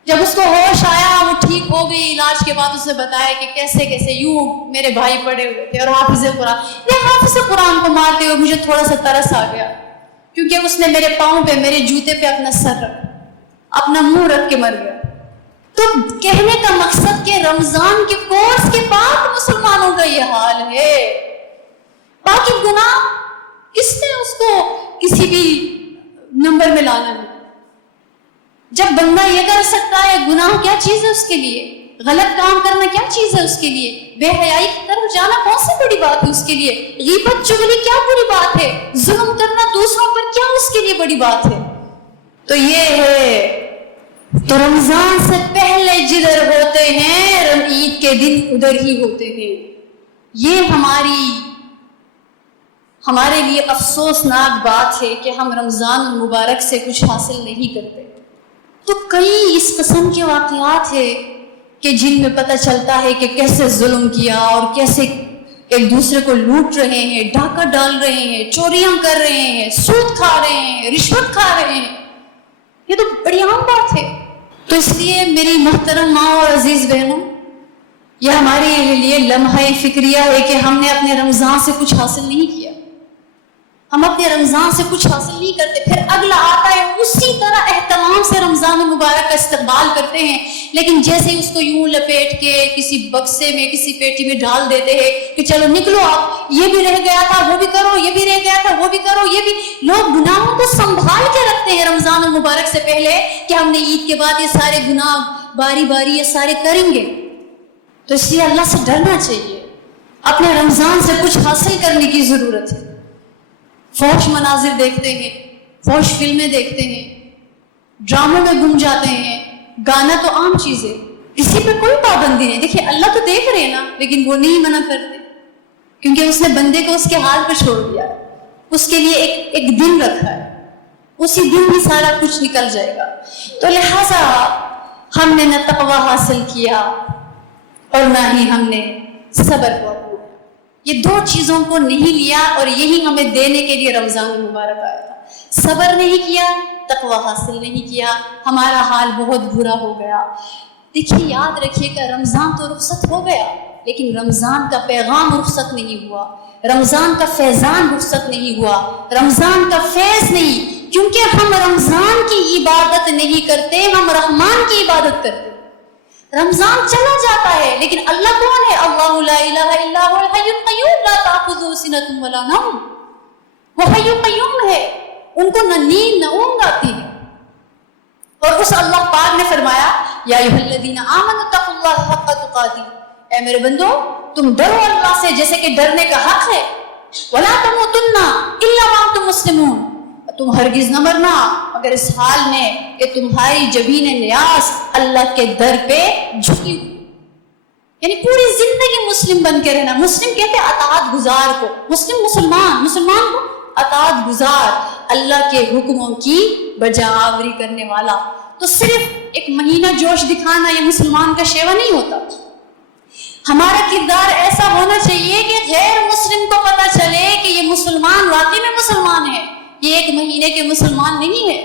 جب اس کو ہوش آیا, وہ ٹھیک ہو گئی, علاج کے بعد اس نے بتایا کہ کیسے کیسے یوں میرے بھائی پڑے ہوئے تھے اور حافظ قرآن کو مارتے ہوئے مجھے تھوڑا سا ترس آ گیا, کیونکہ اس نے میرے پاؤں پہ, میرے جوتے پہ اپنا سر رکھا, اپنا منہ رکھ کے مر گیا. تو کہنے کا مقصد کہ رمضان کے کورس کے بعد مسلمانوں کا یہ حال ہے. باقی گناہ کس نے اس کو کسی بھی نمبر میں لانا ہے؟ جب بندہ یہ کر سکتا ہے, گناہ کیا چیز ہے اس کے لیے, غلط کام کرنا کیا چیز ہے اس کے لیے, بے حیائی کی طرف جانا کون سی بڑی بات ہے اس کے لیے, غیبت چغلی کیا بری بات ہے, ظلم کرنا دوسروں پر کیا اس کے لیے بڑی بات ہے. تو یہ ہے, تو رمضان سے پہلے جدھر ہوتے ہیں عید کے دن ادھر ہی ہوتے ہیں. یہ ہمارے لیے افسوسناک بات ہے کہ ہم رمضان المبارک سے کچھ حاصل نہیں کرتے. تو کئی اس قسم کے واقعات ہیں کہ جن میں پتہ چلتا ہے کہ کیسے ظلم کیا اور کیسے ایک دوسرے کو لوٹ رہے ہیں, ڈاکہ ڈال رہے ہیں, چوریاں کر رہے ہیں, سود کھا رہے ہیں, رشوت کھا رہے ہیں. یہ تو بڑی عام بات ہے. تو اس لیے میری محترم ماں اور عزیز بہنوں, یہ ہمارے لیے لمحہ فکریہ ہے کہ ہم نے اپنے رمضان سے کچھ حاصل نہیں کیا. ہم اپنے رمضان سے کچھ حاصل نہیں کرتے, پھر اگلا آتا ہے اسی طرح اہتمام سے رمضان مبارک کا استقبال کرتے ہیں, لیکن جیسے اس کو یوں لپیٹ کے کسی بکسے میں, کسی پیٹی میں ڈال دیتے ہیں کہ چلو نکلو آپ, یہ بھی رہ گیا تھا وہ بھی کرو, یہ بھی رہ گیا تھا وہ بھی کرو, یہ بھی. لوگ گناہوں کو سنبھال کے رکھتے ہیں رمضان المبارک سے پہلے کہ ہم نے عید کے بعد یہ سارے گناہ باری باری یہ سارے کریں گے. تو اس لیے اللہ سے ڈرنا چاہیے, اپنے رمضان سے کچھ حاصل کرنے کی ضرورت ہے. فحش مناظر دیکھتے ہیں, فحش فلمیں دیکھتے ہیں, ڈراموں میں گم جاتے ہیں. گانا تو عام چیز ہے, کسی پہ کوئی پابندی نہیں. دیکھیے اللہ تو دیکھ رہے ہیں نا, لیکن وہ نہیں منع کرتے, کیونکہ اس نے بندے کو اس کے حال پہ چھوڑ دیا, اس کے لیے ایک دن رکھا ہے, اسی دن ہی سارا کچھ نکل جائے گا. تو لہٰذا ہم نے نہ تقویٰ حاصل کیا اور نہ ہی ہم نے صبر کو. یہ دو چیزوں کو نہیں لیا, اور یہی ہمیں دینے کے لیے رمضان المبارک آیا تھا. صبر نہیں کیا, تقویٰ حاصل نہیں کیا, ہمارا حال بہت برا ہو گیا. دیکھیے یاد رکھیے کہ رمضان تو رخصت ہو گیا, لیکن رمضان کا پیغام رخصت نہیں ہوا, رمضان کا فیضان رخصت نہیں ہوا, رمضان کا فیض نہیں, کیونکہ ہم رمضان کی عبادت نہیں کرتے, ہم رحمان کی عبادت کرتے. رمضان چلا جاتا ہے, لیکن اللہ کون ہے؟ اللہ لا الہ الا هو الحی القیوم لا تأخذہ سنۃ ولا نوم. وہ حی قیوم ہے, ان کو نہ نیند نہ اونگ آتی ہے. اور اس اللہ پاک نے فرمایا یا ایھا الذین آمنوا اتقوا اللہ حق تقاتہ, اے میرے بندو تم ڈرو اللہ سے جیسے کہ ڈرنے کا حق ہے. ولا تموتن الا وانتم مسلمون, تم ہرگز نہ مرنا مگر اس حال میں کہ تمہاری جبین نیاز اللہ کے در پہ جھکی ہوئی. یعنی پوری زندگی مسلم بن کے رہنا. مسلم کہتے ہیں اطاعت گزار کو, مسلمان کو اطاعت گزار, اللہ کے حکموں کی بجا آوری کرنے والا. تو صرف ایک مہینہ جوش دکھانا یہ مسلمان کا شیوا نہیں ہوتا. ہمارا کردار ایسا ہونا چاہیے کہ غیر مسلم کو پتہ چلے کہ یہ مسلمان واقعی میں مسلمان ہے, یہ ایک مہینے کے مسلمان نہیں ہے,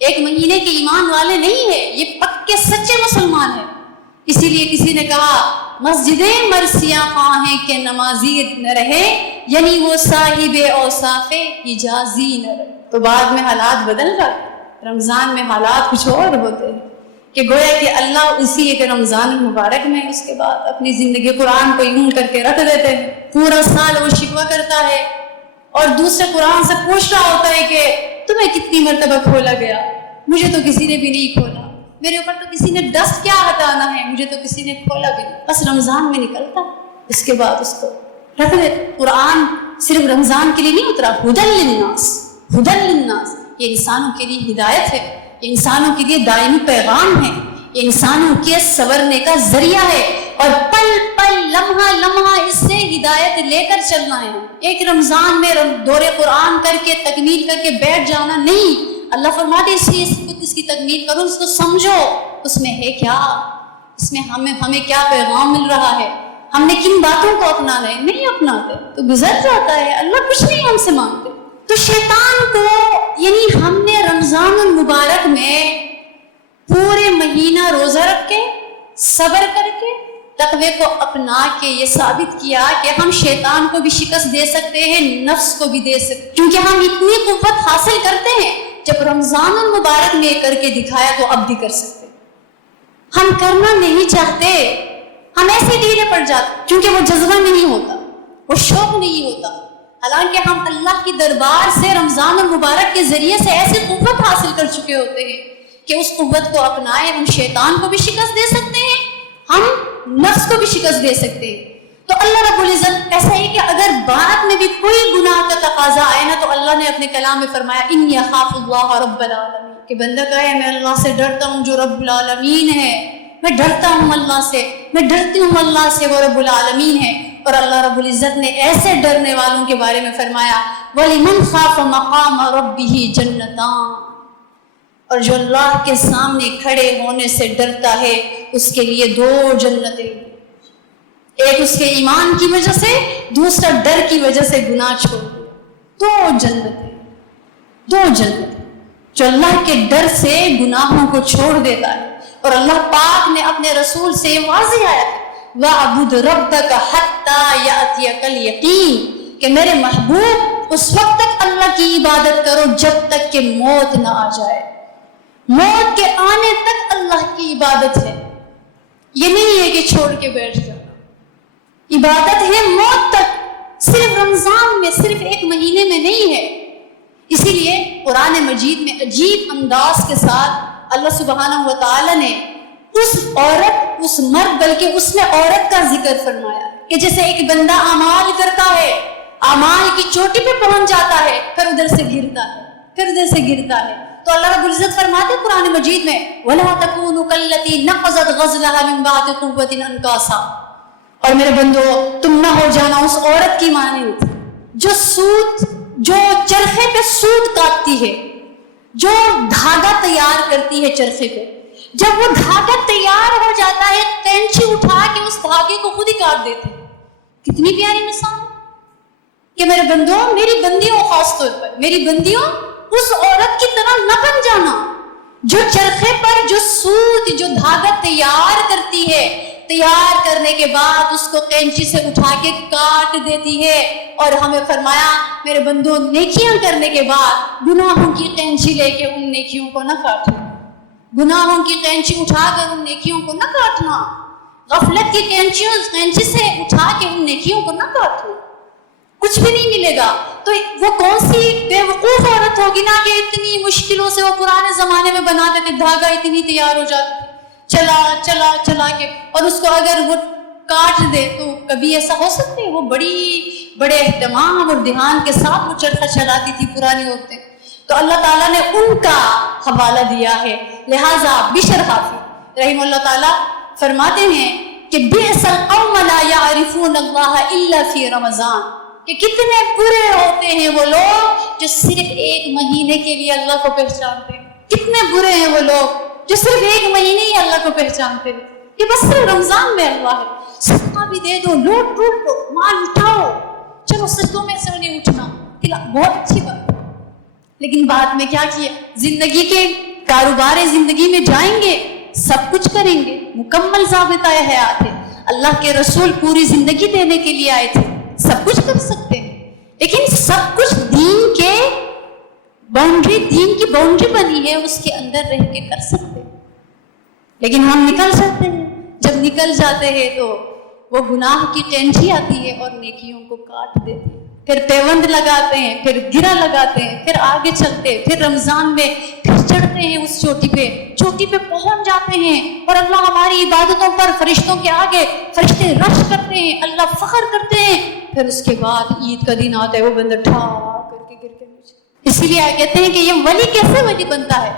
ایک مہینے کے ایمان والے نہیں ہے, یہ پکے سچے مسلمان ہیں. اسی لیے کسی نے کہا مسجدیں مرثیہ خواہیں کہ نمازی نہ رہے, یعنی وہ صاحب اوصاف حجازی نہ رہے. تو بعد میں حالات بدل گئے, رمضان میں حالات کچھ اور ہوتے ہیں کہ گویا کہ اللہ اسی ایک رمضان المبارک میں اس کے بعد اپنی زندگی قرآن کو یوں کر کے رکھ دیتے ہیں. پورا سال وہ شکوہ کرتا ہے اور دوسرے قرآن سے پوچھ رہا ہوتا ہے کہ تمہیں کتنی مرتبہ کھولا گیا, مجھے تو کسی نے بھی نہیں کھولا, میرے اوپر تو کسی نے ڈسٹ کیا ہٹانا ہے, مجھے تو کسی نے کھولا بھی نہیں. بس رمضان میں نکلتا, اس کے بعد اس کو رکھ دے. قرآن صرف رمضان کے لیے نہیں اترا, ہدی للناس, یہ انسانوں کے لیے ہدایت ہے, یہ انسانوں کے لیے دائمی پیغام ہے, یہ انسانوں کے سنورنے کا ذریعہ ہے. اور پل پل لمحہ لمحہ اس سے ہدایت لے کر چلنا ہے. ایک رمضان میں دورے قرآن کر کے تکمیل کر کے بیٹھ جانا نہیں. اللہ فرماتے اس کی تکمیل کرو, اس کو سمجھو, اس میں ہے کیا, اس میں ہمیں کیا پیغام مل رہا ہے, ہم نے کن باتوں کو اپنانا ہے. نہیں اپناتے تو گزر جاتا ہے, اللہ کچھ نہیں ہم سے مانگتے. تو شیطان کو یعنی ہم نے رمضان المبارک میں پورے مہینہ روزہ رکھ کے صبر کر کے تقوی کو اپنا کے یہ ثابت کیا کہ ہم شیطان کو بھی شکست دے سکتے ہیں, نفس کو بھی دے سکتے, کیونکہ ہم اتنی قوت حاصل کرتے ہیں. جب رمضان المبارک نے کر کے دکھایا تو اب بھی کر سکتے. ہم کرنا نہیں چاہتے, ہم ایسے ڈھیلے پڑ جاتے کیونکہ وہ جذبہ نہیں ہوتا, وہ شوق نہیں ہوتا. حالانکہ ہم اللہ کی دربار سے رمضان المبارک کے ذریعے سے ایسی قوت حاصل کر چکے ہوتے ہیں کہ اس قوت کو اپنائے ہم شیطان کو بھی شکست دے سکتے ہیں, ہم نفس کو بھی شکست دے سکتے ہیں. تو اللہ رب العزت ایسا ہے کہ اگر بات میں بھی کوئی گناہ کا تقاضا آئے نا تو اللہ نے اپنے کلام میں فرمایا انی اخاف اللہ رب العالمین, کہ بندہ کہے میں اللہ سے ڈرتا ہوں جو رب العالمین ہے, میں ڈرتا ہوں اللہ سے, میں ڈرتی ہوں اللہ سے, وہ رب العالمین ہے. اور اللہ رب العزت نے ایسے ڈرنے والوں کے بارے میں فرمایا وَلِمَنْ خَافَ مَقَامَ رَبِّهِ جَنَّتَانِ, اور جو اللہ کے سامنے کھڑے ہونے سے ڈرتا ہے اس کے لیے 2 جنتیں, ایک اس کے ایمان کی وجہ سے, دوسرا ڈر کی وجہ سے گناہ چھوڑ دیا. 2 جنتیں جو اللہ کے ڈر سے گناہوں کو چھوڑ دیتا ہے. اور اللہ پاک نے اپنے رسول سے واضح آیا وَعْبُدْ رَبَّكَ حَتَّى يَأْتِيَكَ الْيَقِينُ, کہ میرے محبوب اس وقت تک اللہ کی عبادت کرو جب تک کہ موت نہ آ جائے. موت کے آنے تک اللہ کی عبادت ہے, یہ نہیں ہے کہ چھوڑ کے بیٹھ جانا. عبادت ہے موت تک, صرف رمضان میں, صرف ایک مہینے میں نہیں ہے. اسی لیے قرآن مجید میں عجیب انداز کے ساتھ اللہ سبحانہ و تعالی نے اس عورت, اس مرد, بلکہ اس میں عورت کا ذکر فرمایا کہ جیسے ایک بندہ اعمال کرتا ہے, اعمال کی چوٹی پہ پہنچ جاتا ہے, پھر ادھر سے گرتا ہے, پھر ادھر سے گرتا ہے. تو اللہ رب العزت فرماتے قرآن مجید میں وَلَا تَكُونُوا كَالَّتِي نَقَضَتْ غَزْلَهَا مِن بَعْدِ قُوَّةٍ أَنْكَاثًا, اور میرے بندو تم نہ ہو جانا اس عورت کی مانند جو چرخے پہ سوت کاٹتی ہے, جو دھاگا تیار کرتی ہے چرخے پہ. جب وہ دھاگا تیار ہو جاتا ہے کینچی اٹھا کے اس دھاگے کو خود ہی کاٹ دیتے. کتنی پیاری مثال کہ میرے بندوں, میری بندیوں, خاص طور پر میری بندیوں اس عورت کی طرح نہ بن جانا جو چرخے پر جو سوت, جو دھاگا تیار کرتی ہے, تیار کرنے کے بعد اس کو کینچی سے اٹھا کے کاٹ دیتی ہے. اور ہمیں فرمایا میرے بندوں نیکیاں کرنے کے بعد گناہوں کی کینچی لے کے ان نیکیوں کو نہ کاٹنا, گناہوں کی کینچی اٹھا کر ان نیکیوں کو نہ کاٹنا, غفلت کی کینچی سے اٹھا کے ان نیکیوں کو نہ کاٹنا, کچھ بھی نہیں ملے گا. تو وہ کون سی بے وقوف عورت ہوگی نا کہ اتنی مشکلوں سے, وہ پرانے زمانے میں بناتے تھے, دھاگا اتنی تیار ہو جاتی چلا کے, اور اس کو اگر وہ کاٹ دے تو کبھی ایسا ہو سکتا ہے. وہ بڑے اہتمام اور دھیان کے ساتھ وہ چرخا چلاتی تھی پرانی عورتیں. تو اللہ تعالیٰ نے ان کا حوالہ دیا ہے. لہٰذا بشر حافظ رحم اللہ تعالیٰ فرماتے ہیں کہ بئس القوم لا يعرفون اللہ الا فی رمضان, کہ کتنے برے ہوتے ہیں وہ لوگ جو صرف ایک مہینے کے لیے اللہ کو پہچانتے ہیں. کتنے برے ہیں وہ لوگ جو صرف ایک مہینے ہی اللہ کو پہچانتے ہیں کہ بس صرف رمضان میں اللہ ہے. صدقہ بھی دے دو, لوٹ ٹوٹ دو, مال اٹھاؤ, چلو سجدوں میں سے نہیں اٹھنا, بہت اچھی بات. لیکن بعد میں کیا کیا, زندگی کے کاروبار زندگی میں جائیں گے, سب کچھ کریں گے, مکمل ضابطہ حیات ہے. اللہ کے رسول پوری زندگی دینے کے لیے آئے تھے, سب کچھ کر سکتے ہیں, لیکن سب کچھ دین کی باؤنڈری بنی ہے, اس کے اندر رہ کے کر سکتے ہیں. لیکن ہم نکل سکتے ہیں, جب نکل جاتے ہیں تو وہ گناہ کی ٹینشی آتی ہے اور نیکیوں کو کاٹ دیتے ہیں, پھر پیوند لگاتے ہیں, پھر گرا لگاتے ہیں, پھر آگے چلتے ہیں, پھر رمضان میں پھر چڑھتے ہیں اس چوٹی پہ پہنچ جاتے ہیں, اور اللہ ہماری عبادتوں پر فرشتوں کے آگے فرشتے رش کرتے ہیں, اللہ فخر کرتے ہیں. پھر اس کے بعد عید کا دن آتا ہے, وہ بندہ ٹھا کر کے گر کے نیچے. اسی لیے کہتے ہیں کہ یہ ولی کیسے ولی بنتا ہے,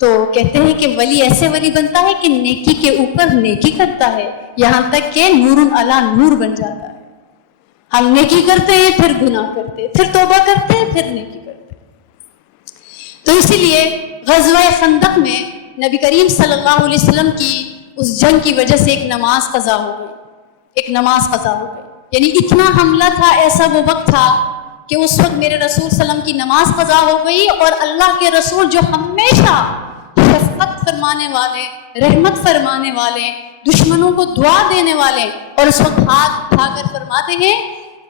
تو کہتے ہیں کہ ولی ایسے ولی بنتا ہے کہ نیکی کے اوپر نیکی کرتا ہے, یہاں تک کہ نور علی نور بن جاتا ہے. ہم نیکی کرتے ہیں پھر گناہ کرتے ہیں, پھر توبہ کرتے ہیں پھر نیکی کرتے ہیں. تو اسی لیے غزوہ خندق میں نبی کریم صلی اللہ علیہ وسلم کی اس جنگ کی وجہ سے ایک نماز قضا ہو گئی, ایک نماز قضا ہو گئی. یعنی اتنا حملہ تھا, ایسا وہ وقت تھا کہ اس وقت میرے رسول صلی اللہ علیہ وسلم کی نماز قضا ہو گئی, اور اللہ کے رسول جو ہمیشہ شفقت فرمانے والے, رحمت فرمانے والے, دشمنوں کو دعا دینے والے, اور اس وقت ہاتھ اٹھا کر فرماتے ہیں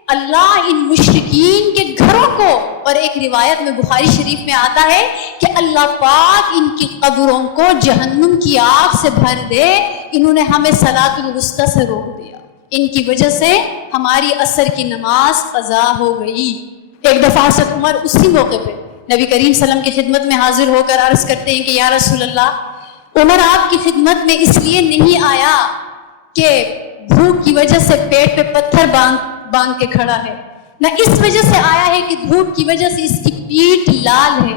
اللہ ان مشرکین کے گھروں کو, اور ایک روایت میں بخاری شریف میں آتا ہے کہ اللہ پاک ان کی قبروں کو جہنم کی آگ سے بھر دے, انہوں نے ہمیں صلاۃ الوسطی سے روک دیا, ان کی وجہ سے ہماری عصر کی نماز قضا ہو گئی. ایک دفعہ حضرت عمر اسی موقع پہ نبی کریم صلی اللہ علیہ وسلم کی خدمت میں حاضر ہو کر عرض کرتے ہیں کہ یا رسول اللہ, عمر آپ کی خدمت میں اس لیے نہیں آیا کہ بھوک کی وجہ سے پیٹ پہ پتھر باندھ کے کھڑا ہے, نہ اس وجہ سے آیا ہے کہ دھوپ کی وجہ سے اس کی پیٹھ لال ہے,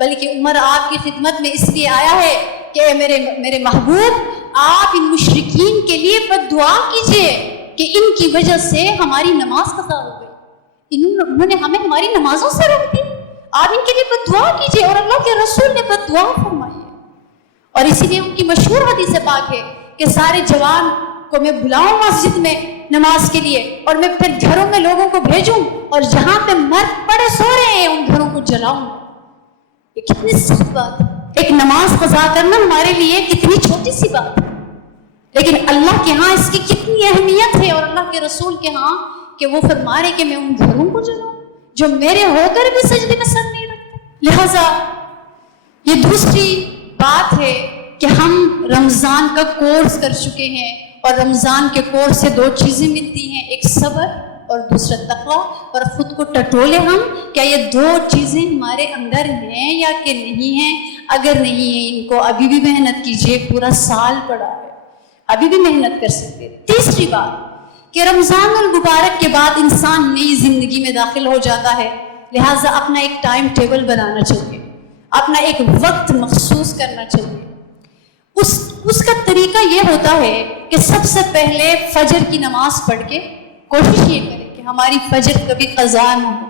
بلکہ عمر آپ کی خدمت میں اس لیے آیا ہے کہ میرے محبوب, آپ ان مشرکین کے لیے بد دعا کیجئے کہ ان کی وجہ سے ہماری نماز قضا ہو گئی, انہوں نے ہمیں ہماری نمازوں سے روک دی, آپ ان کے لیے بد دعا کیجئے. اور اللہ کے رسول نے بد دعا فرمائی ہے, اور اسی لیے ان کی مشہور حدیث پاک ہے کہ سارے جوان کو میں بلاؤں مسجد میں نماز کے لیے, اور میں پھر گھروں میں لوگوں کو بھیجوں, اور جہاں پہ مرد پڑے سو رہے ہیں ان گھروں کو جلاؤں. یہ کتنی سخت بات ہے, ایک نماز قضا کرنا ہمارے لیے کتنی چھوٹی سی بات ہے, لیکن اللہ کے ہاں اس کی کتنی اہمیت ہے, اور اللہ کے رسول کے ہاں کہ وہ فرما رہے کہ میں ان گھروں کو جلاؤں جو میرے ہو کر بھی سجدے میں سر نہیں رکھتے. لہذا یہ دوسری بات ہے کہ ہم رمضان کا کورس کر چکے ہیں, اور رمضان کے کورس سے دو چیزیں ملتی ہیں, ایک صبر اور دوسرا تقویٰ. اور خود کو ٹٹولے ہم, کیا یہ دو چیزیں ہمارے اندر ہیں یا کہ نہیں ہیں؟ اگر نہیں ہیں ان کو ابھی بھی محنت کیجیے, پورا سال پڑا ہے, ابھی بھی محنت کر سکتے. تیسری بات کہ رمضان المبارک کے بعد انسان نئی زندگی میں داخل ہو جاتا ہے, لہٰذا اپنا ایک ٹائم ٹیبل بنانا چاہیے, اپنا ایک وقت مخصوص کرنا چاہیے. اس کا طریقہ یہ ہوتا ہے کہ سب سے پہلے فجر کی نماز پڑھ کے کوشش یہ کریں کہ ہماری فجر کبھی قضا نہ ہو,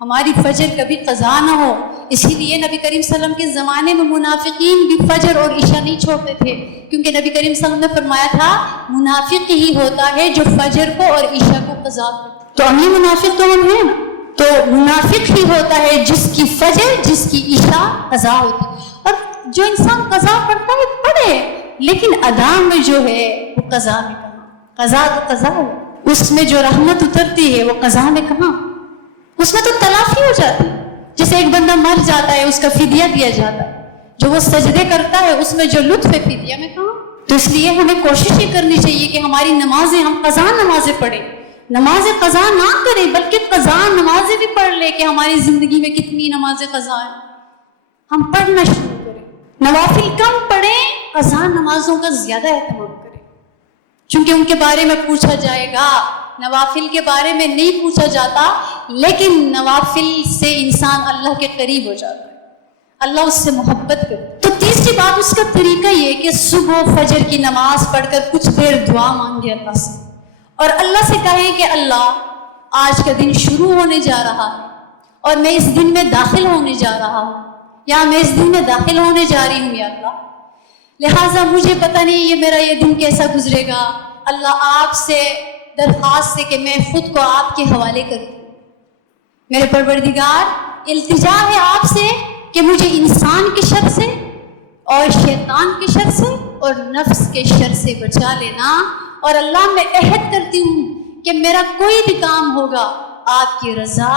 ہماری فجر کبھی قضا نہ ہو. اسی لیے نبی کریم صلی اللہ علیہ وسلم کے زمانے میں منافقین بھی فجر اور عشاء نہیں چھوڑتے تھے, کیونکہ نبی کریم صلی اللہ علیہ وسلم نے فرمایا تھا منافق ہی ہوتا ہے جو فجر کو اور عشاء کو قضا کرتا. تو ہم یہ منافق تو ہم ہیں نا, تو منافق ہی ہوتا ہے جس کی فجر, جس کی عشاء قضا ہوتی. اور جو انسان قضا پڑھتا ہے پڑھے, لیکن ادا میں جو ہے وہ قضا میں کہاں؟ قضا تو قضا ہے, اس میں جو رحمت اترتی ہے وہ قضا میں کہاں؟ اس میں تو تلافی ہو جاتی ہے. جیسے ایک بندہ مر جاتا ہے اس کا فدیہ دیا جاتا ہے, جو وہ سجدے کرتا ہے اس میں جو لطف ہے فدیہ میں کہاں؟ تو اس لیے ہمیں کوشش یہ کرنی چاہیے کہ ہماری نمازیں, ہم قضا نمازیں پڑھیں, نمازیں قضا نہ کریں بلکہ قضا نمازیں بھی پڑھ لیں کہ ہماری زندگی میں کتنی نمازیں قضا ہیں, ہم پڑھنا شروع کریں. نوافل کم پڑھیں, قضا نمازوں کا زیادہ اہتمام کریں, چونکہ ان کے بارے میں پوچھا جائے گا. نوافل کے بارے میں نہیں پوچھا جاتا, لیکن نوافل سے انسان اللہ کے قریب ہو جاتا ہے, اللہ اس سے محبت کرے. تو تیسری بات, اس کا طریقہ یہ کہ صبح فجر کی نماز پڑھ کر کچھ دیر دعا مانگے اللہ سے, اور اللہ سے کہیں کہ اللہ آج کا دن شروع ہونے جا رہا ہے, اور میں اس دن میں داخل ہونے جا رہا ہوں, یا میں اس دن میں داخل ہونے جا رہی ہوں یا اللہ, لہٰذا مجھے پتہ نہیں یہ میرا یہ دن کیسا گزرے گا. اللہ آپ سے درخواست ہے کہ میں خود کو آپ کے حوالے کر دوں. میرے پروردگار, التجا ہے آپ سے کہ مجھے انسان کے شر سے اور شیطان کے شر سے اور نفس کے شر سے بچا لینا. اور اللہ میں عہد کرتی ہوں کہ میرا کوئی بھی کام ہوگا آپ کی رضا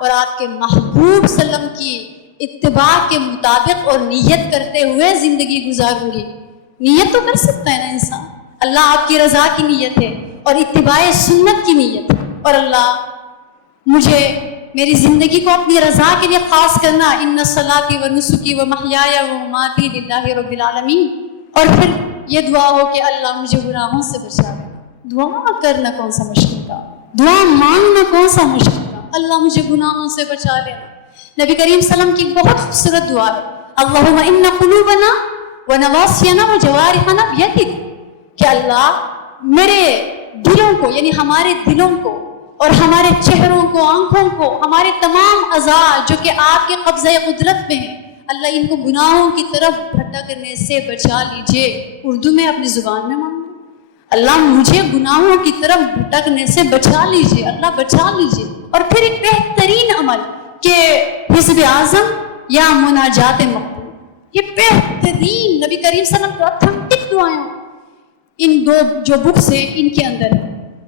اور آپ کے محبوب صلی اللہ علیہ وسلم کی اتباع کے مطابق اور نیت کرتے ہوئے زندگی گزاروں گی. نیت تو کر سکتا ہے نا انسان, اللہ آپ کی رضا کی نیت ہے اور اتباع سنت کی نیت ہے, اور اللہ مجھے میری زندگی کو اپنی رضا کے لیے خاص کرنا. ان صلاتی و نسکی و محیای و مماتی للہ رب العالمین. اور پھر یہ دعا ہو کہ اللہ مجھے گناہوں سے بچا لے. دعا کرنا کون سا مشکل تھا, دعا مانگنا کون سا مشکل تھا, اللہ مجھے گناہوں سے بچا لینا. نبی کریم صلی اللہ علیہ وسلم کی بہت خوبصورت دعا ہے, اللہم ان قلوبنا و نواسینا و جوارحنا بیدک, کہ اللہ میرے دلوں کو یعنی ہمارے دلوں کو اور ہمارے چہروں کو، آنکھوں کو، ہمارے تمام اعضاء جو کہ آپ کے قبضۂ قدرت میں ہیں، اللہ ان کو گناہوں کی طرف بھٹکنے سے بچا لیجئے۔ اردو میں اپنی زبان میں مانگو، اللہ مجھے گناہوں کی طرف بھٹکنے سے بچا لیجئے، اللہ بچا لیجئے۔ اور پھر ایک بہترین عمل کہ حزب اعظم یا مناجات مقبول، یہ بہترین نبی کریم صلی اللہ علیہ وسلم کی اتھینٹک دعائیں ان دو جو بکس ہیں ان کے اندر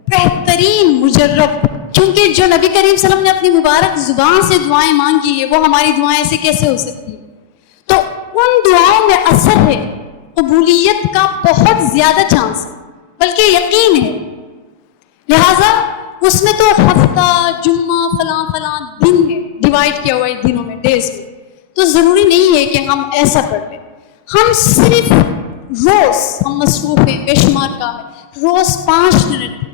بہترین مجرب، کیونکہ جو نبی کریم صلی اللہ علیہ وسلم نے اپنی مبارک زبان سے دعائیں مانگی ہیں وہ ہماری دعائیں سے کیسے ہو سکتی ہیں؟ تو ان دعاؤں میں اثر ہے، قبولیت کا بہت زیادہ چانس ہے، بلکہ یقین ہے۔ لہٰذا اس میں تو ہفتہ، جمعہ، فلاں فلاں دن ہے، ڈیوائڈ کیا ہوا ہے دنوں میں، ڈیز میں، تو ضروری نہیں ہے کہ ہم ایسا پڑھ لیں۔ ہم صرف روز، ہم مصروف ہیں، بے شمار کام ہے، روز 5 منٹ،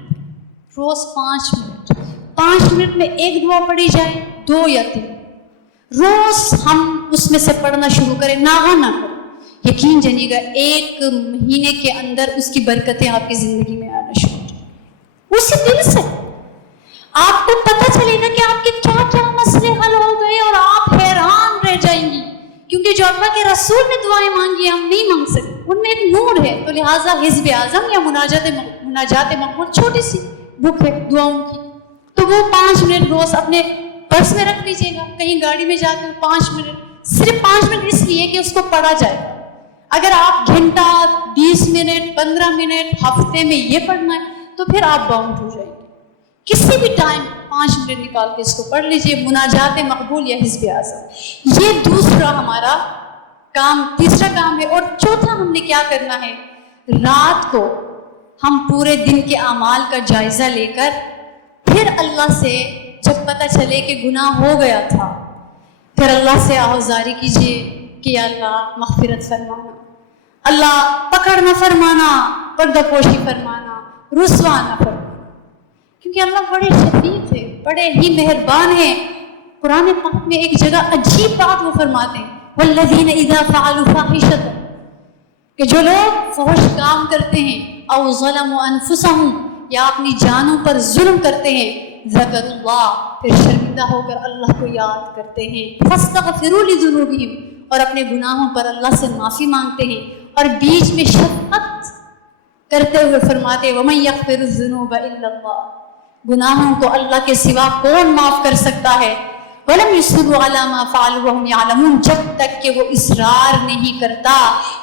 روز 5 منٹ، 5 منٹ میں ایک دعا پڑھی جائے، 2 یا 3 روز ہم اس میں سے پڑھنا شروع کریں، ناغہ نہ کریں، یقین جانیے گا 1 مہینے کے اندر اس کی برکتیں آپ کی زندگی میں آنا شروع ہو جائیں۔ اسی دل سے آپ کو پتہ چلے گا کہ آپ کے کیا کیا مسئلے حل ہو گئے اور آپ حیران رہ جائیں گی، کیونکہ جو اللہ کے رسول نے دعائیں مانگی ہم نہیں مانگ سکتے، ان میں ایک نور ہے۔ تو لہٰذا حزب اعظم یا مناجات مقبول چھوٹی سی بک ہے دعاؤں کی، تو وہ 5 منٹ روز اپنے پرس میں رکھ لیجیے گا، کہیں گاڑی میں جاتے ہیں 5 منٹ، صرف 5 منٹ اس لیے کہ اس کو پڑھا جائے۔ اگر آپ گھنٹہ، 20 منٹ، 15 منٹ ہفتے میں یہ پڑھنا ہے تو پھر آپ باؤنڈ ہو جائیں گے۔ کسی بھی ٹائم 5 منٹ نکال کے اس کو پڑھ لیجئے، مناجات مقبول یا حزب اعظم۔ یہ دوسرا ہمارا کام، تیسرا کام ہے۔ اور چوتھا ہم نے کیا کرنا ہے، رات کو ہم پورے دن کے اعمال کا جائزہ لے کر پھر اللہ سے جب پتہ چلے کہ گناہ ہو گیا تھا، پھر اللہ سے آہوزاری کیجیے کہ یا اللہ مغفرت فرمانا، اللہ پکڑ نہ فرمانا، پردہ پوشی فرمانا، رسوا نہ فرمانا، کیونکہ اللہ بڑے شفیق ہے، بڑے ہی مہربان ہیں۔ قرآن پاک میں ایک جگہ عجیب بات وہ فرماتے ہیں، والذین اذا فعلوا فاحشۃ، کہ جو لوگ فحش کام کرتے ہیں، او ظلموا انفسہم، یا اپنی جانوں پر ظلم کرتے ہیں، ذکر اللہ، پھر شرمندہ ہو کر اللہ کو یاد کرتے ہیں، فاستغفروا لذنوبہم، اور اپنے گناہوں پر اللہ سے معافی مانگتے ہیں، اور بیچ میں شفقت کرتے ہوئے فرماتے ہیں وَمَن يَغْفِرُ الذُّنُوبَ إِلَّا اللَّهُ، گناہوں کو اللہ کے سوا کون معاف کر سکتا ہے، وَلَمْ يُصِرُّوا عَلَىٰ مَا فَعَلُوا وَهُمْ يَعْلَمُونَ، جب تک کہ وہ اصرار نہیں کرتا،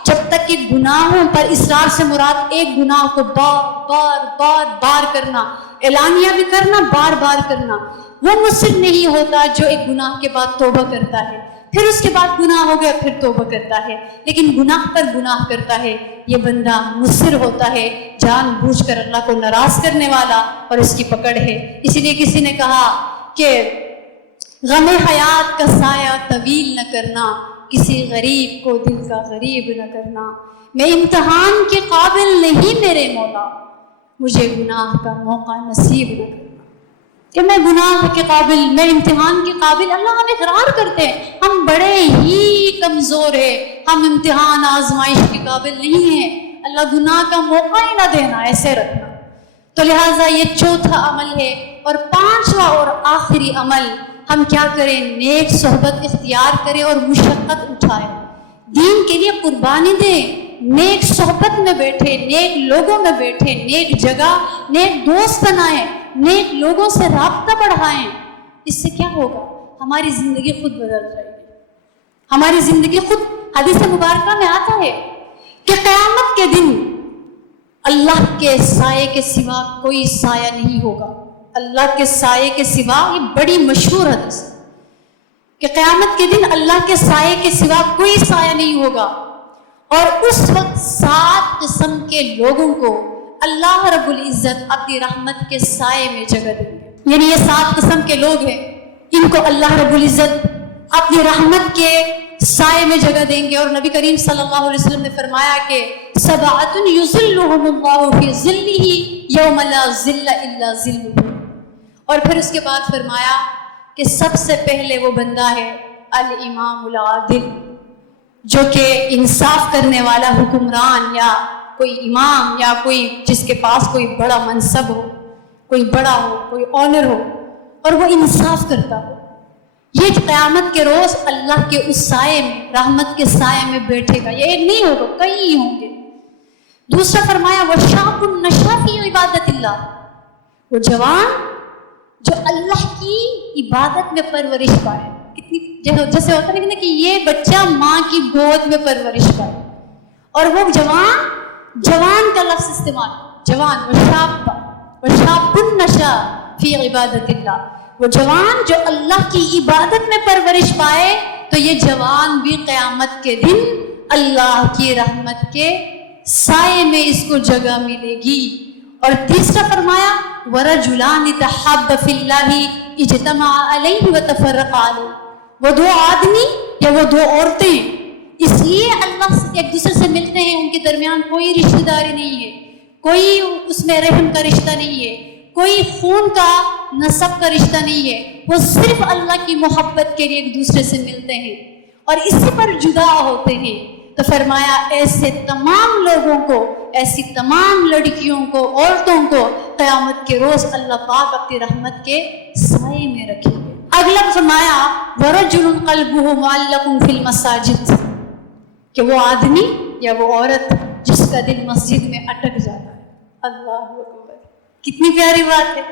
جب تک کہ گناہوں پر، اصرار سے مراد ایک گناہ کو بار کرنا، اعلانیہ بھی کرنا، بار بار کرنا، وہ مصر نہیں ہوتا جو ایک گناہ کے بعد توبہ کرتا ہے، پھر اس کے بعد گناہ ہو گیا پھر توبہ کرتا ہے، لیکن گناہ پر گناہ کرتا ہے یہ بندہ مصر ہوتا ہے، جان بوجھ کر اللہ کو ناراض کرنے والا، اور اس کی پکڑ ہے۔ اسی لیے کسی نے کہا کہ غم حیات کا سایہ طویل نہ کرنا، کسی غریب کو دل کا غریب نہ کرنا، میں امتحان کے قابل نہیں میرے مولا، مجھے گناہ کا موقع نصیب نہ کرنا، کہ میں گناہ کے قابل، میں امتحان کے قابل۔ اللہ ہمیں اقرار کرتے ہیں ہم بڑے ہی کمزور ہیں، ہم امتحان آزمائش کے قابل نہیں ہیں، اللہ گناہ کا موقع ہی نہ دینا، ایسے رکھنا۔ تو لہٰذا یہ چوتھا عمل ہے۔ اور پانچواں اور آخری عمل، ہم کیا کریں، نیک صحبت اختیار کریں اور مشقت اٹھائیں، دین کے لیے قربانی دیں، نیک صحبت میں بیٹھے، نیک لوگوں میں بیٹھے، نیک جگہ، نیک دوست بنائیں، نیک لوگوں سے رابطہ بڑھائیں۔ اس سے کیا ہوگا، ہماری زندگی خود بدل جائے گی، ہماری زندگی خود۔ حدیث مبارکہ میں آتا ہے کہ قیامت کے دن اللہ کے سائے کے سوا کوئی سایہ نہیں ہوگا، اللہ کے سائے کے سوا، یہ بڑی مشہور حدیث ہے کہ قیامت کے دن اللہ کے سائے کے سوا کوئی سایہ نہیں ہوگا، اور اس وقت 7 قسم کے لوگوں کو اللہ رب العزت اپنی رحمت کے سائے میں جگہ دیں گے۔ یعنی یہ 7 قسم کے لوگ ہیں، ان کو اللہ رب العزت اپنی رحمت کے سائے میں جگہ دیں گے۔ اور نبی کریم صلی اللہ علیہ وسلم نے فرمایا کہ سبعۃ یظلھم اللہ فی ظلہ یوم لا ظل الا ظلہ، اور پھر اس کے بعد فرمایا کہ سب سے پہلے وہ بندہ ہے الامام العادل، جو کہ انصاف کرنے والا حکمران یا کوئی امام یا کوئی جس کے پاس کوئی بڑا منصب ہو، کوئی بڑا ہو، کوئی آنر ہو، اور وہ انصاف کرتا ہو، یہ قیامت کے روز اللہ کے اس سائے میں، رحمت کے سائے میں بیٹھے گا. یہ ایک نہیں ہوگا، کئی ہوں گے. دوسرا فرمایا وَشَابٌ نَشَأَ فِي عِبَادَةِ اللَّهِ، وہ جوان جو اللہ کی عبادت میں پرورش پائے. کتنی جیسے ہوتا ہے کہ یہ بچہ ماں کی گود میں پرورش پائے، اور وہ جوان کا لفظ استعمال، جوان وَشَابٌ نَشَأَ فِي عِبَادَةِ اللَّهِ، وہ جوان جو اللہ کی عبادت میں پرورش پائے، تو یہ جوان بھی قیامت کے دن اللہ کی رحمت کے سائے میں اس کو جگہ ملے گی. اور تیسرا فرمایا وَرَجُلَانِ تَحَابَّا فِي اللَّهِ اجْتَمَعَا عَلَيْهِ وَتَفَرَّقَا عَلَيْهِ، وہ دو آدمی یا وہ دو عورتیں اس لیے اللہ ایک دوسرے سے ملتے ہیں، ان کے درمیان کوئی رشتہ داری نہیں ہے، کوئی اس میں رحم کا رشتہ نہیں ہے، کوئی خون کا نسب کا رشتہ نہیں ہے، وہ صرف اللہ کی محبت کے لیے ایک دوسرے سے ملتے ہیں اور اسی پر جدا ہوتے ہیں. تو فرمایا ایسے تمام لوگوں کو، ایسی تمام لڑکیوں کو، عورتوں کو قیامت کے روز اللہ پاک اپنی رحمت کے سائے میں رکھیں گے. اگلا فرمایا وَرَجُلٌ قَلْبُهُ مُعَلَّقٌ فِي الْمَسَاجِدِ، کہ وہ آدمی یا وہ عورت جس کا دل مسجد میں اٹک جاتا ہے. اللہ اکبر، کتنی پیاری بات ہے.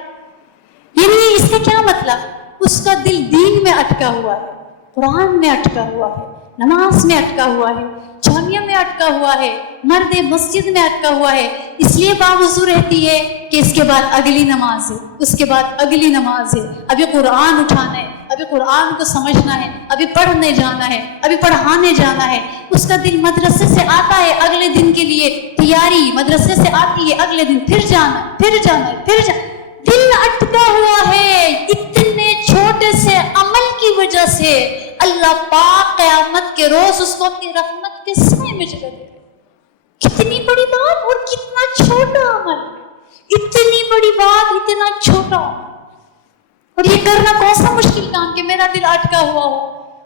یعنی اس کا کیا مطلب؟ اس کا دل دین میں اٹکا ہوا ہے، قرآن میں اٹکا ہوا ہے، نماز میں اٹکا ہوا ہے، جامعہ میں اٹکا ہوا ہے، مرد مسجد میں اٹکا ہوا ہے. اس لیے باوضو رہتی ہے کہ اس کے بعد اگلی نماز ہے، اس کے بعد اگلی نماز ہے، ابھی قرآن اٹھانا ہے، ابھی قرآن کو سمجھنا ہے، ابھی پڑھنے جانا ہے، ابھی پڑھانے جانا ہے. اس کا دل مدرسے سے آتا ہے اگلے دن کے لیے تیاری، مدرسے سے آتی ہے اگلے دن پھر جانا ہے، پھر جانا ہے، پھر جانا. دل اٹکا ہوا ہے. اتنے چھوٹے سے عمل کی وجہ سے اللہ پاک قیامت کے روز اس کو اپنی رحمت کے سائے میں جگہ دے گا. کتنی بڑی بات اور کتنا چھوٹا عمل، اتنی بڑی بات اتنا چھوٹا عمل. اور یہ کرنا کون سا مشکل کام کہ میرا دل اٹکا ہوا ہو.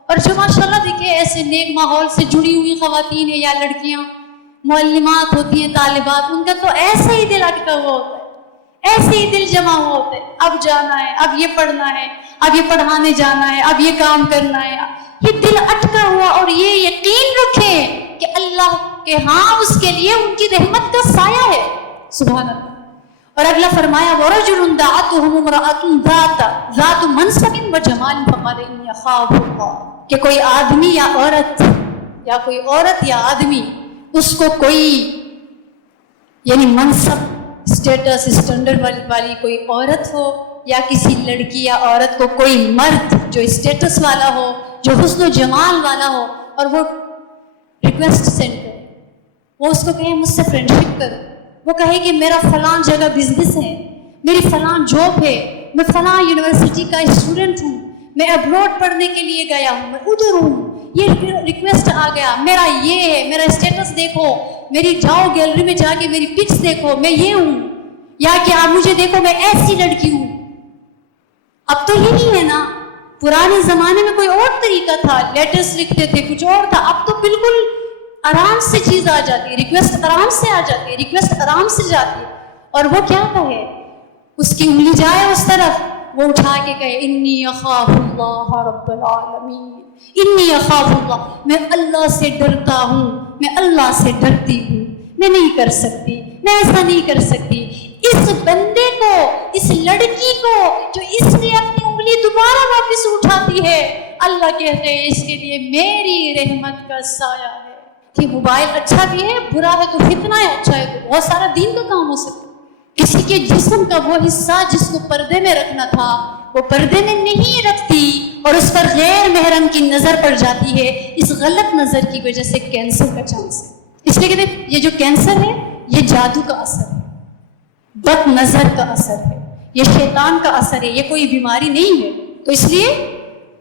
اور جو ماشاءاللہ دیکھیں ایسے نیک ماحول سے جڑی ہوئی خواتین ہیں یا لڑکیاں معلمات ہوتی ہیں، طالبات، ان کا تو ایسے ہی دل اٹکا ہوا ہوتا ہے، ایسے ہی دل جمع ہوا ہوتا ہے. اب جانا ہے، اب یہ پڑھنا ہے، اب یہ پڑھانے جانا ہے، اب یہ کام کرنا ہے. یہ دل اٹکا ہوا، اور یہ یقین رکھیں کہ اللہ کے ہاں اس کے لیے ان کی رحمت کا سایہ ہے. سبحان اللہ. اور اگلا فرمایا وَرَجُلٌ دَعَتْهُ امْرَأَةٌ ذَاتُ مَنْصَبٍ وَجَمَالٍ فَقَالَ إِنِّي أَخَافُ اللَّهَ، کہ کوئی آدمی یا عورت یا کوئی عورت یا آدمی اس کو کوئی یعنی منصب، اسٹیٹس، اسٹینڈرڈ والی کوئی عورت ہو، یا کسی لڑکی یا عورت کو کوئی مرد جو اسٹیٹس والا ہو، جو حسن و جمال والا ہو، اور وہ ریکویسٹ سینڈ کرے، وہ اس کو کہے مجھ سے فرینڈشپ کرو، وہ کہے کہ میرا فلاں جگہ بزنس ہے، میری فلاں جاب ہے، میں فلاں یونیورسٹی کا اسٹوڈنٹ ہوں، میں ابروڈ پڑھنے کے لیے گیا ہوں، میں ادھر ہوں، یہ ریکویسٹ آ گیا، میرا یہ ہے، میرا اسٹیٹس دیکھو، میری جاؤ گیلری میں جا کے میری پکس دیکھو، میں یہ ہوں، یا کہ آپ مجھے دیکھو میں ایسی لڑکی ہوں. اب تو یہی ہے نا. پرانے زمانے میں کوئی اور طریقہ تھا، لیٹرز لکھتے تھے، کچھ اور تھا. اب تو بالکل آرام سے چیز آ جاتی ہے، ریکویسٹ آرام سے آ جاتی ہے، ریکویسٹ آرام سے جاتی ہے. اور وہ کیا کہے، اس کی انگلی جائے اس طرف، وہ اٹھا کے کہے انی اخاف اللہ رب العالمین، انی اخاف اللہ، میں اللہ سے ڈرتا ہوں، میں اللہ سے ڈرتی ہوں، میں نہیں کر سکتی، میں ایسا نہیں کر سکتی. اس بندے کو، اس لڑکی کو جو اس نے اپنی انگلی دوبارہ واپس اٹھاتی ہے، اللہ کہتے ہیں اس کے لیے میری رحمت کا سایہ ہے. کہ موبائل اچھا بھی ہے، برا ہے تو فتنہ ہے، اچھا ہے تو بہت سارا دین کا کام ہو سکتا ہے. کسی کے جسم کا وہ حصہ جس کو پردے میں رکھنا تھا وہ پردے میں نہیں رکھتی، اور اس پر غیر محرم کی نظر پڑ جاتی ہے. اس غلط نظر کی وجہ سے کینسر کا چانس ہے. اس لیے کہتے ہیں یہ جو کینسر ہے یہ جادو کا اثر ہے، بد نظر کا اثر ہے، یہ شیطان کا اثر ہے، یہ کوئی بیماری نہیں ہے. تو اس لیے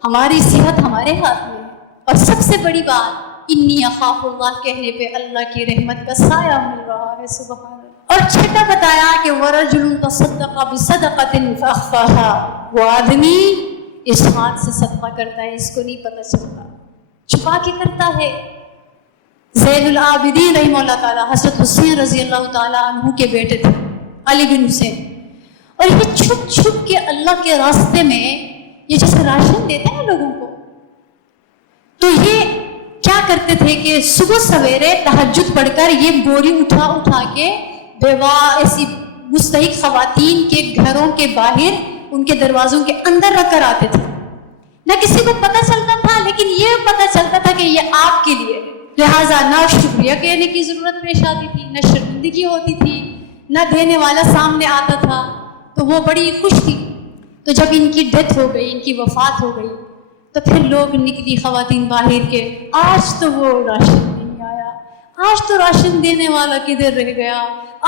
ہماری صحت ہمارے ہاتھ میں ہے. اور سب سے بڑی بات انی اخاف اللہ کہنے پہ اللہ کی رحمت کا سایہ مل رہا ہے. سبحان اللہ. اور چھٹا بتایا کہ وَرَجُلٌ تَصَدَّقَ بِصَدَقَةٍ فَأَخْفَاهَا، وہ آدمی اس ہاتھ سے صدقہ کرتا ہے، اس کو نہیں پتہ چلتا، چھپا کے کرتا ہے، زین العابدین رحمہ اللہ تعالیٰ حضرت حسین رضی اللہ تعالیٰ عنہ کے بیٹے تھے، علی بن حسین. اور یہ چھپ چھپ کے اللہ کے راستے میں یہ جیسے راشن دیتے ہیں لوگوں کو، تو یہ کیا کرتے تھے کہ صبح سویرے تہجد پڑھ کر یہ بوری اٹھا اٹھا کے بیوہ ایسی مستحق خواتین کے گھروں کے باہر ان کے دروازوں کے اندر رکھ کر آتے تھے. نہ کسی کو پتہ چلتا تھا، لیکن یہ پتہ چلتا تھا کہ یہ آپ کے لیے، لہٰذا نہ شکریہ کہنے کی ضرورت پیش آتی تھی، نہ شرمندگی ہوتی تھی، نہ دینے والا سامنے آتا تھا. تو وہ بڑی خوش تھی. تو جب ان کی ڈیتھ ہو گئی، ان کی وفات ہو گئی، تو پھر لوگ نکلی خواتین باہر کے، آج تو وہ راشن نہیں آیا، آج تو راشن دینے والا کدھر رہ گیا،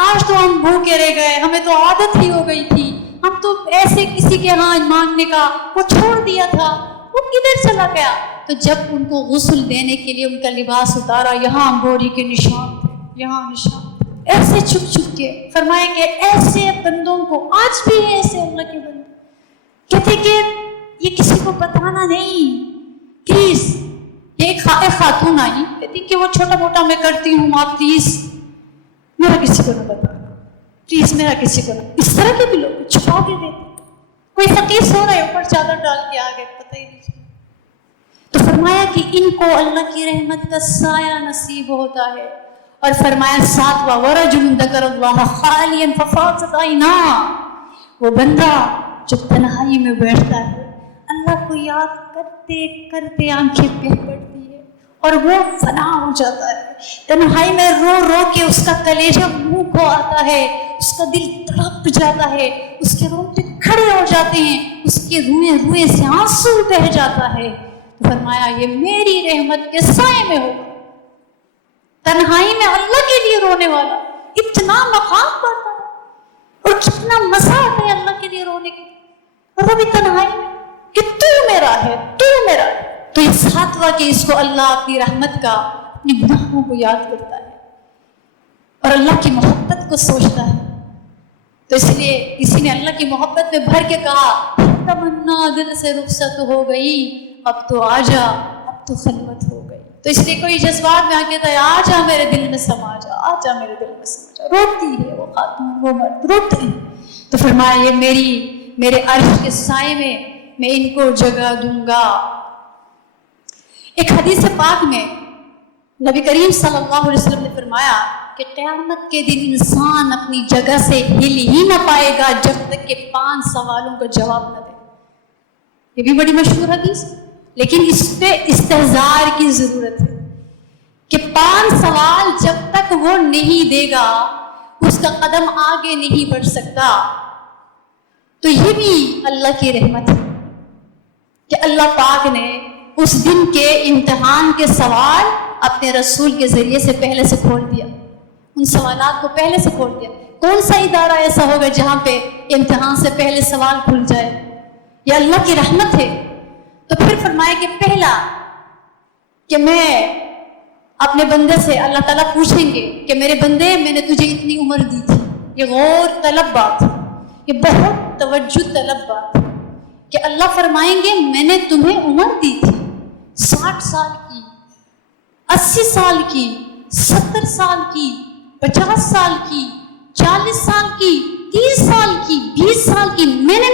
آج تو ہم بھوکے رہ گئے، ہمیں تو عادت ہی ہو گئی تھی، ہم تو ایسے کسی کے ہاں مانگنے کا وہ چھوڑ دیا تھا، وہ کدھر چلا گیا. تو جب ان کو غسل دینے کے لیے ان کا لباس اتارا، یہاں بوری کے نشان تھے، یہاں نشان تھے. ایسے چھپ چھپ کے فرمایا کہ ایسے بندوں کو آج بھی ایسے اللہ کے بندے کہتے کہ یہ کسی کو بتانا نہیں پلیز. یہ ایک خاتون آئی کہتی کہ وہ چھوٹا موٹا میں کرتی ہوں، آپ پلیز میرا کسی کو نہ بتانا، پلیز میرا کسی کو نہ. اس طرح کے بھی لوگ چھپا کے دیتے. کوئی فقیر سو رہے اوپر چادر ڈال کے آگے، پتہ ہی نہیں. تو فرمایا کہ ان کو اللہ کی رحمت کا سایہ نصیب ہوتا ہے. اور فرمایا ساتواں وَرَجُلٌ ذَكَرَ اللَّهَ خَالِيًا فَفَاضَتْ عَيْنَاهُ، وہ بندہ جو تنہائی میں بیٹھتا ہے، اللہ کو یاد کرتے کرتے آنکھیں بہہ پڑتی ہے اور وہ فنا ہو جاتا ہے. تنہائی میں رو رو کے اس کا کلیجہ منہ کو آتا ہے، اس کا دل تڑپ جاتا ہے، اس کے رونگٹے کھڑے ہو جاتے ہیں، اس کے روئے سے آنسو بہہ جاتا ہے. فرمایا یہ میری رحمت کے سائے میں ہوگا. تنہائی میں اللہ کے لیے رونے والا اتنا مقام پاتا ہے اور کتنا مزہ آتا ہے اللہ کے لیے رونے کی، اور وہ بھی تنہائی میں کہ تو میرا ہے، تو میرا ہے. تو یہ ساتواں کہ اس کو اللہ اپنی رحمت کا، اپنے گناہوں کو یاد کرتا ہے اور اللہ کی محبت کو سوچتا ہے. تو اس لیے کسی نے اللہ کی محبت میں بھر کے کہا تمنا دل سے رخصت ہو گئی، اب تو آ جا، اب تو خلوت ہو گئی. تو اس لیے کوئی جذبات میں آ کہتا ہے آ جا میرے دل میں سما جا، آ جا میرے دل میں سما جا. روتی ہے وہ خاتون، وہ مرد روتے ہیں. تو فرمایا یہ میرے عرش کے سائے میں ان کو جگہ دوں گا. ایک حدیث پاک میں نبی کریم صلی اللہ علیہ وسلم نے فرمایا کہ قیامت کے دن انسان اپنی جگہ سے ہل ہی نہ پائے گا جب تک کہ 5 سوالوں کا جواب نہ دے. یہ بھی بڑی مشہور حدیث، لیکن اس پہ استحضار کی ضرورت ہے کہ 5 سوال جب تک وہ نہیں دے گا اس کا قدم آگے نہیں بڑھ سکتا. تو یہ بھی اللہ کی رحمت ہے کہ اللہ پاک نے اس دن کے امتحان کے سوال اپنے رسول کے ذریعے سے پہلے سے کھول دیا، ان سوالات کو پہلے سے کھول دیا. کون سا ادارہ ایسا ہوگا جہاں پہ امتحان سے پہلے سوال کھل جائے؟ یہ اللہ کی رحمت ہے. تو پھر فرمایا کہ پہلا کہ میں اپنے بندے سے، اللہ تعالیٰ پوچھیں گے کہ میرے بندے میں نے تجھے اتنی عمر دی تھی. یہ غور طلب بات ہے، یہ بہت توجہ طلب بات ہے کہ اللہ فرمائیں گے میں نے تمہیں عمر دی تھی 60 سال کی، 80 سال کی، 70 سال کی، 50 سال کی، 40 سال کی، 30 سال کی، 20 سال کی. میں نے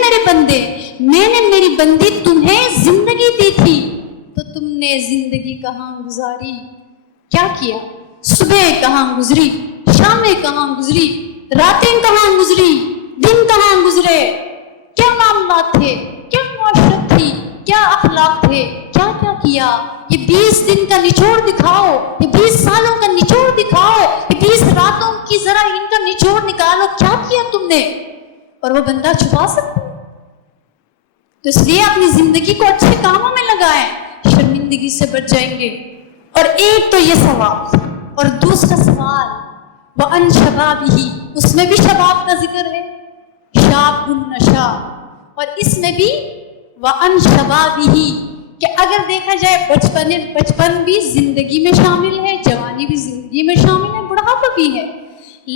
میری بندی تمہیں زندگی دی تھی، تو تم نے زندگی کہاں گزاری؟ کیا کیا؟ صبح کہاں گزری، شامیں کہاں گزری، راتیں کہاں گزری، دن کہاں گزرے، کیا معاملات تھے، کیا معاشرت تھی، کیا اخلاق تھے، کیا کیا کیا؟ یہ 20 دن کا نچوڑ دکھاؤ، یہ 20 سالوں کا نچوڑ دکھاؤ، یہ 20 راتوں کی ذرا ان کا نچوڑ نکالو، کیا کیا تم نے؟ اور وہ بندہ چھپا سکتا ہے. تو اس لیے اپنی زندگی کو اچھے کاموں میں لگائیں، شرمندگی سے بچ جائیں گے. اور ایک تو یہ سوال، اور دوسرا سوال وَأَنْ شَبَابِهِ، اس میں بھی شباب کا ذکر ہے، شاب النشا، اور اس میں بھی وَأَنْ شَبَابِهِ کہ اگر دیکھا جائے بچپن بھی زندگی میں شامل ہے، جوانی بھی زندگی میں شامل ہے، بڑھاپا بھی ہے.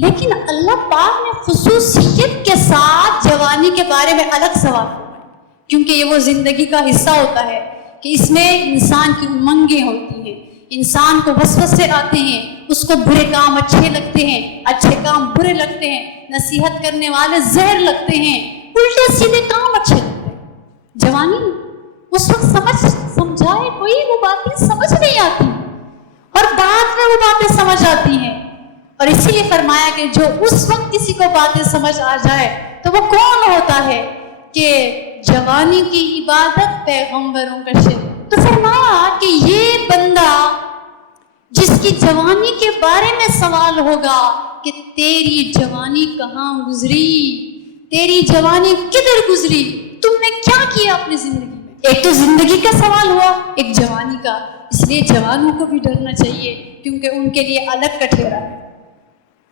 لیکن اللہ پاک نے خصوصیت کے ساتھ جوانی کے بارے میں الگ سوال کرا، کیونکہ یہ وہ زندگی کا حصہ ہوتا ہے کہ اس میں انسان کی امنگیں ہوتی ہیں، انسان کو وسوسے آتے ہیں، اس کو برے کام اچھے لگتے ہیں، اچھے کام برے لگتے ہیں، نصیحت کرنے والے زہر لگتے ہیں، الٹے سیدھے کام اچھے لگتے ہیں۔ جوانی اس وقت سمجھائے کوئی وہ باتیں سمجھ نہیں آتی، اور بعد میں وہ باتیں سمجھ آتی ہیں۔ اور اسی لیے فرمایا کہ جو اس وقت کسی کو باتیں سمجھ آ جائے تو وہ کون ہوتا ہے کہ جوانی کی عبادت پیغمبروں کا شعر۔ تو فرمایا کہ یہ بندہ جس کی جوانی کے بارے میں سوال ہوگا کہ تیری جوانی کہاں گزری، تیری جوانی کدھر گزری، تم نے کیا کیا اپنی زندگی میں۔ ایک تو زندگی کا سوال ہوا، ایک جوانی کا۔ اس لیے جوانوں کو بھی ڈرنا چاہیے، کیونکہ ان کے لیے الگ کٹھیرا ہے،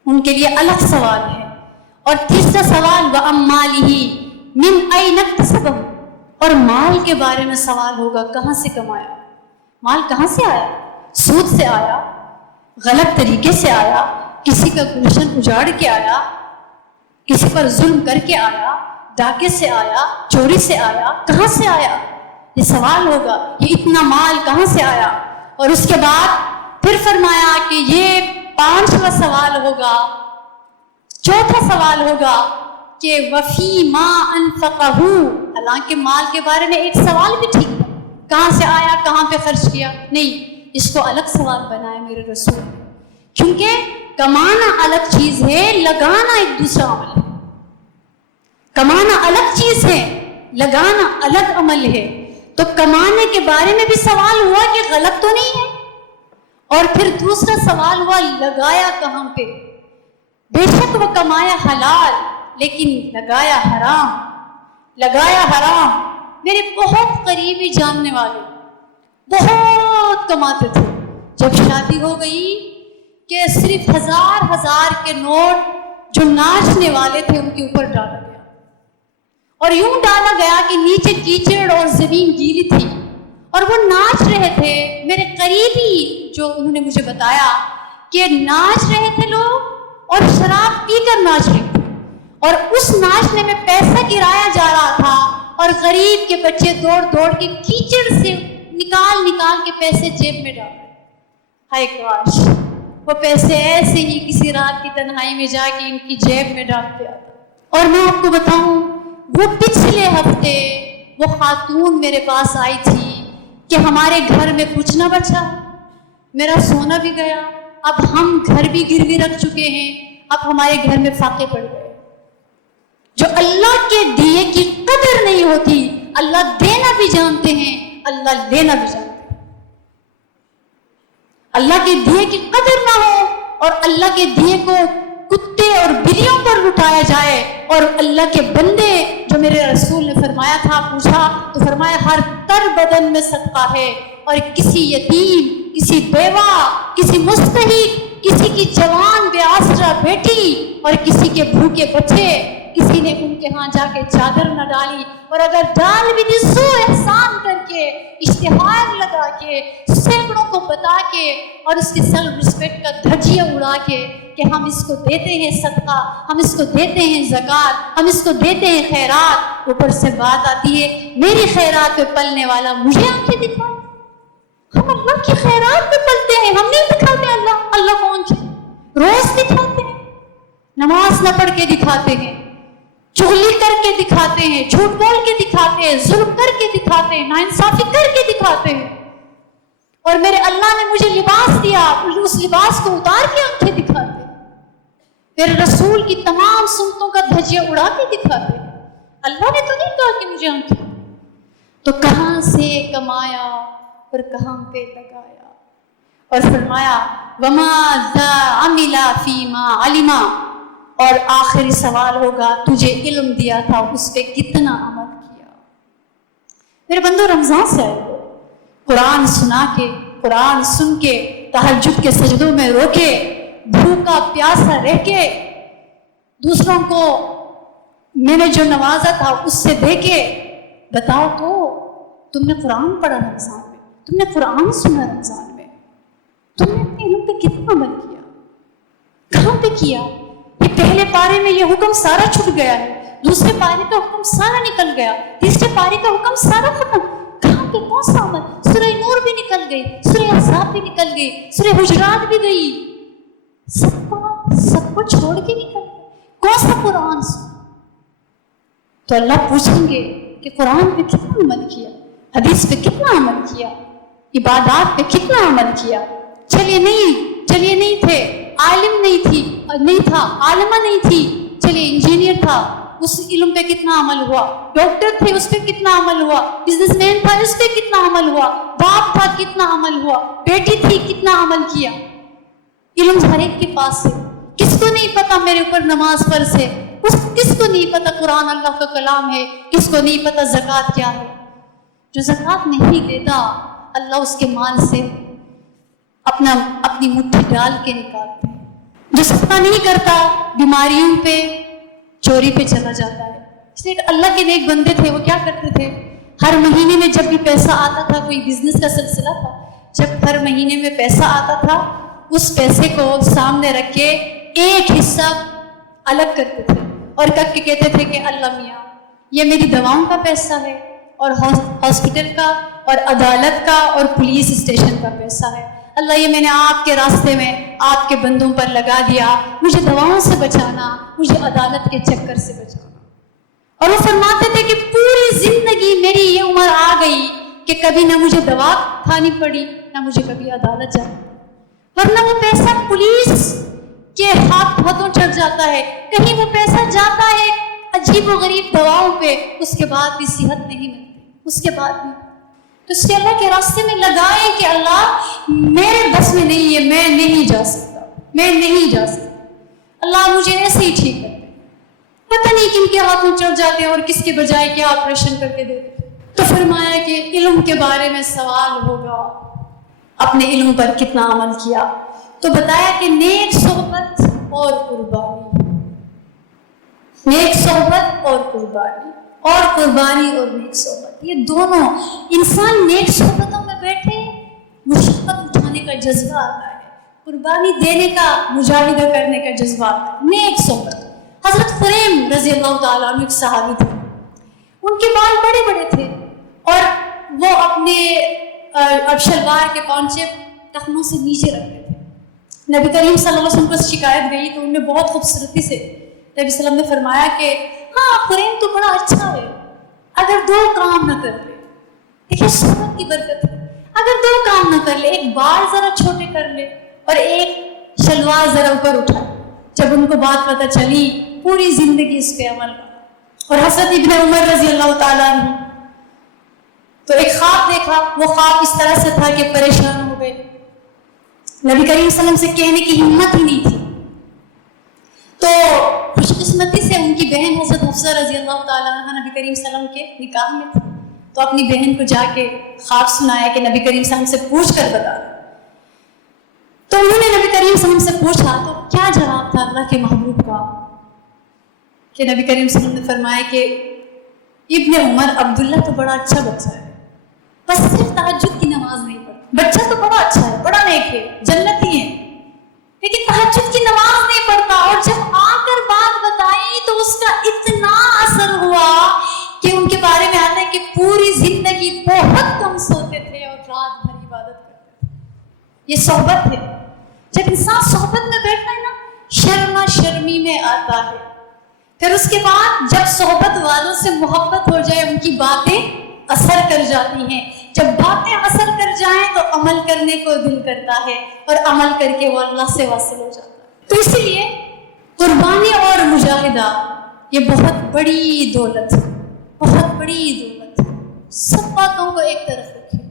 ان کے لیے الگ سوال ہے۔ اور تیسرا سوال وَأَمَّالِهِ مِنْ أَيْنَ اكْتَسَبَهُ، اور مال کے بارے میں سوال ہوگا، کہاں سے کمایا، مال کہاں سے آیا، سود سے آیا، غلط طریقے سے آیا، کسی کا گلشن اجاڑ کے آیا، کسی پر ظلم کر کے آیا، ڈاکے سے آیا، چوری سے آیا، کہاں سے آیا، یہ سوال ہوگا، یہ اتنا مال کہاں سے آیا۔ اور اس کے بعد پھر فرمایا کہ یہ 5واں سوال ہوگا، چوتھا سوال ہوگا کہ وفی ما انفقہ، حالانکہ مال کے بارے میں ایک سوال بھی ٹھیک ہے، کہاں سے آیا، کہاں پہ خرچ کیا، نہیں، اس کو الگ سوال بنایا میرے رسول نے، کیونکہ کمانا الگ چیز ہے، لگانا ایک دوسرا عمل ہے۔ کمانا الگ چیز ہے، لگانا الگ عمل ہے۔ تو کمانے کے بارے میں بھی سوال ہوا کہ غلط تو نہیں ہے، اور پھر دوسرا سوال ہوا لگایا کہاں پہ۔ بے شک وہ کمایا حلال، لیکن لگایا حرام، لگایا حرام۔ میرے بہت قریبی جاننے والے بہت کماتے تھے، جب شادی ہو گئی کہ صرف 1000 کے نوٹ جو ناچنے والے تھے ان کے اوپر ڈالا گیا، اور یوں ڈالا گیا کہ نیچے کیچڑ اور زمین گیلی تھی، اور وہ ناچ رہے تھے۔ میرے قریبی جو انہوں نے مجھے بتایا کہ ناچ رہے تھے لوگ، اور شراب پی کر ناچ رہے تھے، اور اس ناچنے میں پیسہ گرایا جا رہا تھا، اور غریب کے بچے دوڑ دوڑ کے کیچڑ سے نکال کے پیسے جیب میں ڈال رہے۔ ہائے کاش وہ پیسے ایسے ہی کسی رات کی تنہائی میں جا کے ان کی جیب میں ڈالتے آتا۔ اور میں آپ کو بتاؤں، وہ پچھلے ہفتے وہ خاتون میرے پاس آئی تھی کہ ہمارے گھر میں کچھ نہ بچا، میرا سونا بھی گیا، اب ہم گھر بھی گروی رکھ چکے ہیں، اب ہمارے گھر میں فاقے پڑ گئے۔ جو اللہ کے دیے کی قدر نہیں ہوتی، اللہ دینا بھی جانتے ہیں، اللہ لینا بھی جانتے ہیں۔ اللہ کے دیے کی قدر نہ ہو اور اللہ کے دیے کو کتے اور بلیوں پر لٹایا جائے، اور اللہ کے بندے جو میرے رسول نے فرمایا تھا، پوچھا تو فرمایا ہر تر بدن میں صدقہ ہے، اور کسی یتیم، کسی بیوہ، کسی مستحق، کسی کی جوان بے آسرا بیٹی اور کسی کے بھوکے بچے، کسی نے ان کے ہاں جا کے چادر نہ ڈالی، اور اگر ڈال بھی دی سو احسان کر کے، اشتہار لگا کے، سینکڑوں کو بتا کے، اور اس کی سیلف رسپیکٹ کا دھجیہ اڑا کے کہ ہم اس کو دیتے ہیں صدقہ، ہم اس کو دیتے ہیں زکوٰۃ، ہم اس کو دیتے ہیں خیرات، اوپر سے بات آتی ہے میری خیرات پہ پلنے والا مجھے آنکھیں دکھائے۔ ہم اللہ کی خیرات پہ پلتے ہیں، ہم نہیں دکھاتے اللہ کون ہے، روز دکھاتے ہیں، نماز نہ پڑھ کے دکھاتے ہیں، چغلی کر کے دکھاتے ہیں، جھوٹ بول کے دکھاتے ہیں، ظلم کر کے دکھاتے ہیں، ناانصافی کر کے دکھاتے ہیں۔ اور میرے اللہ نے مجھے لباس دیا، اس لباس کو اتار کے آنکھیں دکھاتے ہیں، میرے رسول کی تمام سنتوں کا دھجیہ اڑا کے دکھاتے ہیں۔ اللہ نے تو نہیں کہا کہ مجھے آنکھیں، تو کہاں سے کمایا اور کہاں پہ لگایا۔ اور فرمایا وَمَاذَا عَمِلَ فِيمَا عَلِمَ، اور آخری سوال ہوگا تجھے علم دیا تھا اس پہ کتنا عمل کیا۔ میرے بندو، رمضان سے آئے ہو، قرآن سنا کے، قرآن سن کے، تہجد کے سجدوں میں رو کے، بھوکا پیاسا رہ کے، دوسروں کو میں نے جو نوازا تھا اس سے دے کے، بتاؤ تو تم نے قرآن پڑھا رمضان میں، تم نے قرآن سنا رمضان میں، تم نے اپنے علم پہ کتنا عمل کیا، کہاں پہ کیا؟ یہ پہلے پارے میں یہ حکم سارا چھٹ گیا ہے، دوسرے پارے کا حکم سارا نکل گیا، تیسرے پارے کا حکم سارا ختم، کہاں پہ کون سا عمل؟ سورہ نور بھی نکل گئی، سورہ احزاب بھی نکل گئی, سورہ حجرات بھی گئی, سب کو چھوڑ کے نکل گئے. کون سا قرآن سنا؟ تو اللہ پوچھیں گے کہ قرآن پہ کتنا عمل کیا, حدیث پہ کتنا عمل کیا, عبادات پہ کتنا عمل کیا. چلیے نہیں تھے, عالم نہیں تھا, عالمہ نہیں تھی, چلیے انجینئر تھا, اس علم پہ کتنا عمل ہوا. ڈاکٹر تھے, اس پہ کتنا عمل ہوا. بزنس مین تھا, اس پہ کتنا عمل ہوا. باپ تھا, کتنا عمل ہوا. بیٹی تھی, کتنا عمل کیا. علم ہر ایک کے پاس ہے. کس کو نہیں پتا میرے اوپر نماز فرض ہے, کس کو نہیں پتا قرآن اللہ کا کلام ہے, کس کو نہیں پتا زکوٰۃ کیا ہے. جو زکوٰۃ نہیں دیتا اللہ اس کے مال سے اپنی مٹھی ڈال کے نکالتے ہیں. جو صدقہ نہیں کرتا بیماریوں پہ, چوری پہ چلا جاتا ہے. اس لیے اللہ کے نیک بندے تھے, وہ کیا کرتے تھے, ہر مہینے میں جب بھی پیسہ آتا تھا, کوئی بزنس کا سلسلہ تھا, جب ہر مہینے میں پیسہ آتا تھا اس پیسے کو سامنے رکھ کے ایک حصہ الگ کرتے تھے اور کر کے کہتے تھے کہ اللہ میاں یہ میری دواؤں کا پیسہ ہے, اور ہاسپٹل کا, اور عدالت کا, اور پولیس اسٹیشن کا پیسہ ہے. اللہ یہ میں نے آپ کے راستے میں آپ کے بندوں پر لگا دیا, مجھے دواؤں سے بچانا, مجھے عدالت کے چکر سے بچانا. اور وہ فرماتے تھے کہ پوری زندگی میری یہ عمر آ گئی کہ کبھی نہ مجھے دوا کھانی پڑی, نہ مجھے کبھی عدالت جانا, ورنہ وہ پیسہ پولیس کے ہاتھوں چڑھ جاتا ہے, کہیں وہ پیسہ جاتا ہے عجیب و غریب دواؤں پہ, اس کے بعد بھی صحت نہیں ملتی, اس کے بعد بھی. تو اس کے اللہ کے راستے میں لگائیں کہ اللہ میرے بس میں نہیں ہے, میں نہیں جا سکتا, اللہ مجھے ایسے ہی ٹھیک کرتے. پتہ نہیں کن کے ہاتھوں چڑھ جاتے ہیں اور کس کے بجائے کیا آپریشن کر کے دیتے. تو فرمایا کہ علم کے بارے میں سوال ہوگا, اپنے علم پر کتنا عمل کیا. تو بتایا کہ نیک صحبت اور قربانی, نیک صحبت اور قربانی, اور قربانی اور نیک صحبت, یہ دونوں. انسان نیک صحبتوں میں بیٹھے مشقت اٹھانے کا جذبہ آتا ہے, قربانی دینے کا, مجاہدہ کرنے کا جذبہ آتا ہے. نیک صحبت. حضرت خریم رضی اللہ تعالیٰ عنہ ایک صحابی تھے, ان کے بال بڑے بڑے تھے اور وہ اپنے شلوار کے پونچے ٹخنوں سے نیچے رکھتے تھے. نبی کریم صلی اللہ علیہ وسلم کو شکایت گئی تو انہوں نے بہت خوبصورتی سے نبی صلی اللہ علیہ وسلم نے فرمایا کہ ہاں خریم تو بڑا اچھا ہے, اگر 2 کام نہ کر لے. دیکھیے صحبت کی برکت ہے. اگر 2 کام نہ کر لے, ایک بال ذرا چھوٹے کر لے اور ایک شلوار ذرا اوپر اٹھائے. جب ان کو بات پتہ چلی پوری زندگی اس پہ عمل کرا. اور حضرت ابن عمر رضی اللہ تعالیٰ عنہ تو ایک خواب دیکھا, وہ خواب اس طرح سے تھا کہ پریشان ہو گئے, نبی کریم صلی اللہ علیہ وسلم سے کہنے کی ہمت ہی نہیں تھی. تو خوش قسمتی سے ان کی بہن حضرت حفصہ رضی اللہ تعالیٰ عنہ نبی کریم صلی اللہ علیہ وسلم کے نکاح میں تھی, تو اپنی بہن کو جا کے خواب سنایا کہ نبی کریم صلی اللہ علیہ وسلم سے پوچھ کر بتا. تو انہوں نے نبی کریم صلی اللہ علیہ وسلم سے پوچھا تو کیا جواب تھا اللہ کے محبوب کا, کہ نبی کریم صلی اللہ علیہ وسلم نے فرمایا کہ ابن عمر عبداللہ تو بڑا اچھا بچہ ہے, بس صرف تہجد کی نماز نہیں پڑھتا. بچہ تو بڑا اچھا ہے, بڑا نیک ہے, جنتی ہے, لیکن تہجد کی نماز نہیں پڑھتا. اور جب آ کر بات بتائی تو اس کا اتنا اثر ہوا کہ ان کے بارے میں آتا ہے کہ پوری زندگی بہت کم سوتے تھے اور رات بھر عبادت کرتے تھے. یہ صحبت ہے. جب انسان صحبت میں بیٹھتا ہے نا, شرما شرمی میں آتا ہے. پھر اس کے بعد جب صحبت والوں سے محبت ہو جائے, ان کی باتیں اثر کر جاتی ہیں. جب باتیں اثر کر جائیں تو عمل کرنے کو دل کرتا ہے, اور عمل کر کے وہ اللہ سے واصل ہو جاتا ہے. تو اسی لیے قربانی اور مجاہدہ یہ بہت بڑی دولت ہے, بہت بڑی دولت ہے. سب باتوں کو ایک طرف رکھیں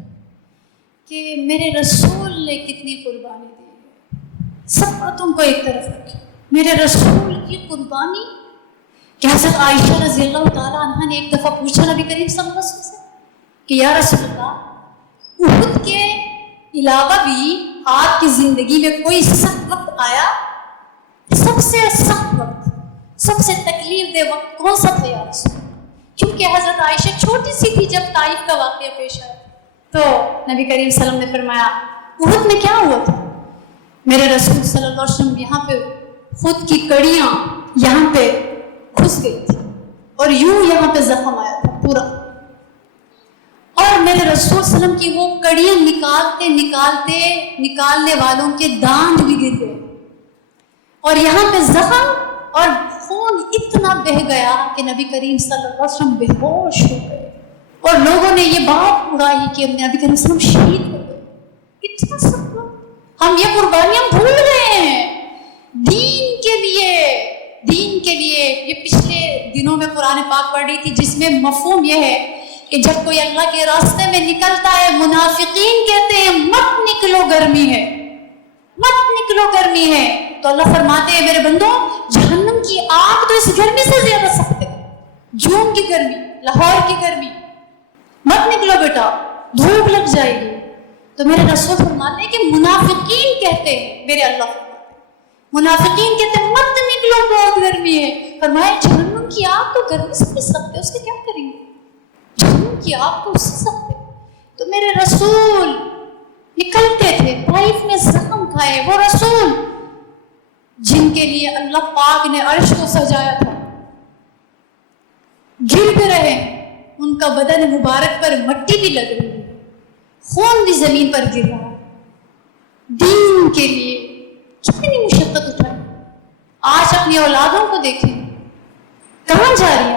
کہ میرے رسول نے کتنی قربانی دی ہے, سب باتوں کو ایک طرف رکھیں. میرے رسول کی قربانی کہ حضرت عائشہ رضی اللہ تعالیٰ عنہ نے ایک دفعہ پوچھا نبی کریم صلی اللہ علیہ وسلم سے کہ یا رسول اللہ, احد کے علاوہ بھی آپ کی زندگی میں کوئی سخت وقت آیا, سب سے سخت وقت, سب سے تکلیف دہ وقت کون سا تھا یا رسول اللہ؟ کیونکہ حضرت عائشہ چھوٹی سی تھی جب طائف کا واقعہ پیش آیا. تو نبی کریم صلی اللہ علیہ وسلم نے فرمایا احد میں کیا ہوا تھا؟ میرے رسول صلی اللہ علیہ وسلم یہاں پہ خود کی کڑیاں یہاں پہ گھس گئی تھی اور یوں یہاں پہ زخم آیا تھا پورا. اور میرے رسول صلی اللہ علیہ وسلم کی وہ کڑیاں نکالنے والوں کے دانت بھی گر گئے، اور یہاں پہ زخم اور خون اتنا بہہ گیا کہ نبی کریم صلی اللہ علیہ وسلم بے ہوش ہو گئے، اور لوگوں نے یہ بات اڑائی کہ نبی کریم صلی اللہ علیہ وسلم شہید ہو گئے۔ اتنا سب لوگ، ہم یہ قربانیاں بھول گئے ہیں دین کے لیے۔ یہ پچھلے دنوں میں قرآن پاک پڑھ رہی تھی، جس میں مفہوم یہ ہے کہ جب کوئی اللہ کے راستے میں نکلتا ہے، منافقین کہتے ہیں مت نکلو گرمی ہے، مت نکلو گرمی ہے، تو اللہ فرماتے ہیں میرے بندو جہنم کی آگ تو اس گرمی سے زیادہ سخت ہے، جون کی گرمی، لاہور کی گرمی، مت نکلو بیٹا دھوپ لگ جائے گی۔ تو میرے رسول فرماتے ہیں کہ منافقین کہتے ہیں، میرے اللہ منافقین کہتے ہیں مت نکلو بہت گرمی ہے، فرمایا جہنم کی آگ تو گرمی سے بھی سخت ہے، اس کے کیا کریں گے، جہنم کی آگ تو اس سے سخت ہے۔ تو میرے رسول نکلتے تھے، طائف میں زخم کھائے، وہ رسول جن کے لیے اللہ پاک نے عرش کو سجایا تھا، گر بھی رہے، ان کا بدن مبارک پر مٹی بھی لگ رہی ہے، خون بھی زمین پر گر رہا ہے، دین کے لیے کتنی مشقت اٹھائی۔ آج اپنی اولادوں کو دیکھیں، کہاں جا رہی ہے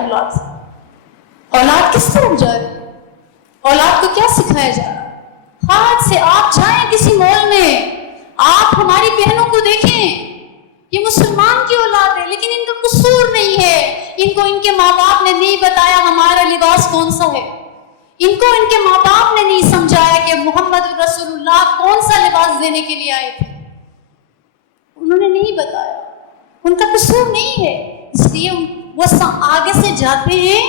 اولاد کس طرف جا رہی ہے، اولاد کو کیا سکھایا جا رہا ہے؟ ہاتھ سے آپ جائیں کسی مال میں، آپ ہماری بہنوں کو دیکھیں، یہ مسلمان کی اولاد ہے لیکن ان کا قصور نہیں ہے، ان کو ان کے ماں باپ نے نہیں بتایا ہمارا لباس کون سا ہے، ان کو ان کے ماں باپ نے نہیں سمجھایا کہ محمد رسول اللہ کون سا لباس دینے کے لیے آئے تھے، انہوں نے نہیں بتایا، ان کا قصور نہیں ہے، اس لیے وہ آگے سے جاتے ہیں،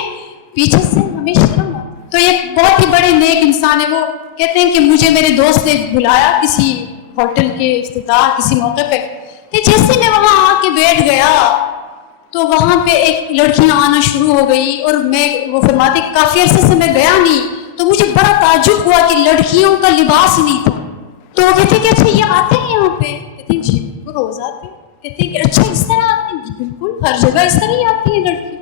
پیچھے سے ہمیں شرم آتی۔ تو یہ بہت ہی بڑے نیک انسان ہے، وہ کہتے ہیں کہ مجھے میرے دوست نے بلایا کسی ہوٹل کے افتتاح کسی موقع پہ، کہ جیسے میں وہاں آ کے بیٹھ گیا تو وہاں پہ ایک لڑکیاں آنا شروع ہو گئی، اور وہ فرماتی کافی عرصے سے میں گیا نہیں، تو مجھے بڑا تعجب ہوا کہ لڑکیوں کا لباس نہیں تھا۔ تو وہ کہتے کہ اچھا یہ آتے ہیں یہاں پہ، کہتے ہیں جی وہ روز آتے ہیں، کہتے ہیں کہ اچھا اس طرح آتے ہیں، بالکل ہر جگہ اس طرح ہی آتی ہیں لڑکی۔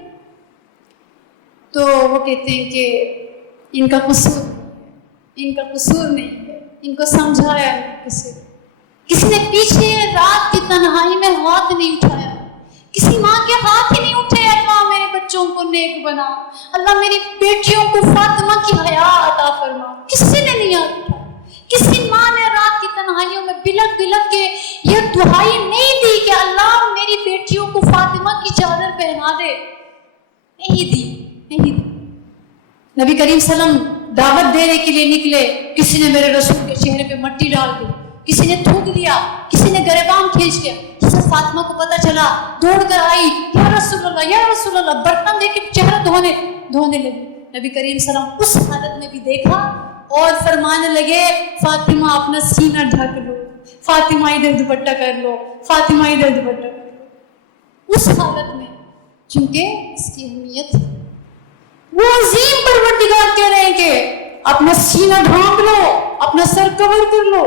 تو وہ کہتے ہیں کہ ان کا قصور نہیں ہے، ان کو سمجھایا کسی نے پیچھے رات کی تنہائی میں ہاتھ نہیں اٹھایا، کسی ماں کے ہاتھ ہی نہیں اٹھے، اللہ میرے بچوں کو نیک بنا، اللہ میری بیٹیوں کو فاطمہ کی حیا عطا فرما، کسی نے نہیں ہاتھ اٹھایا، کسی ماں نے رات کی تنہائیوں میں بلک کے یہ دعائی نہیں دی کہ اللہ میری بیٹیوں کو فاطمہ کی چادر پہنا دے، نہیں دی۔ نبی کریم صلی اللہ علیہ وسلم دعوت دینے کے لیے نکلے، کسی نے میرے رسول کے چہرے پہ مٹی ڈال دی، کسی نے تھوک دیا، کسی نے گریبان کھینچ لیا، حضرت فاطمہ کو پتہ چلا، دوڑ کر آئی، یا رسول اللہ، برتن دے کے چہرہ دھونے لگی۔ نبی کریم صلی اللہ علیہ وسلم اس حالت میں بھی دیکھا اور فرمانے لگے فاطمہ اپنا سینہ ڈھک لو، فاطمہ ادھر دوپٹہ کر لو، فاطمہ ادھر دوپٹہ کر لو۔ اس حالت میں چونکہ اس کی اہمیت، وہ عظیم پروردگار کہہ رہے ہیں کہ اپنا سینہ ڈھانپ لو، اپنا سر کور کر لو،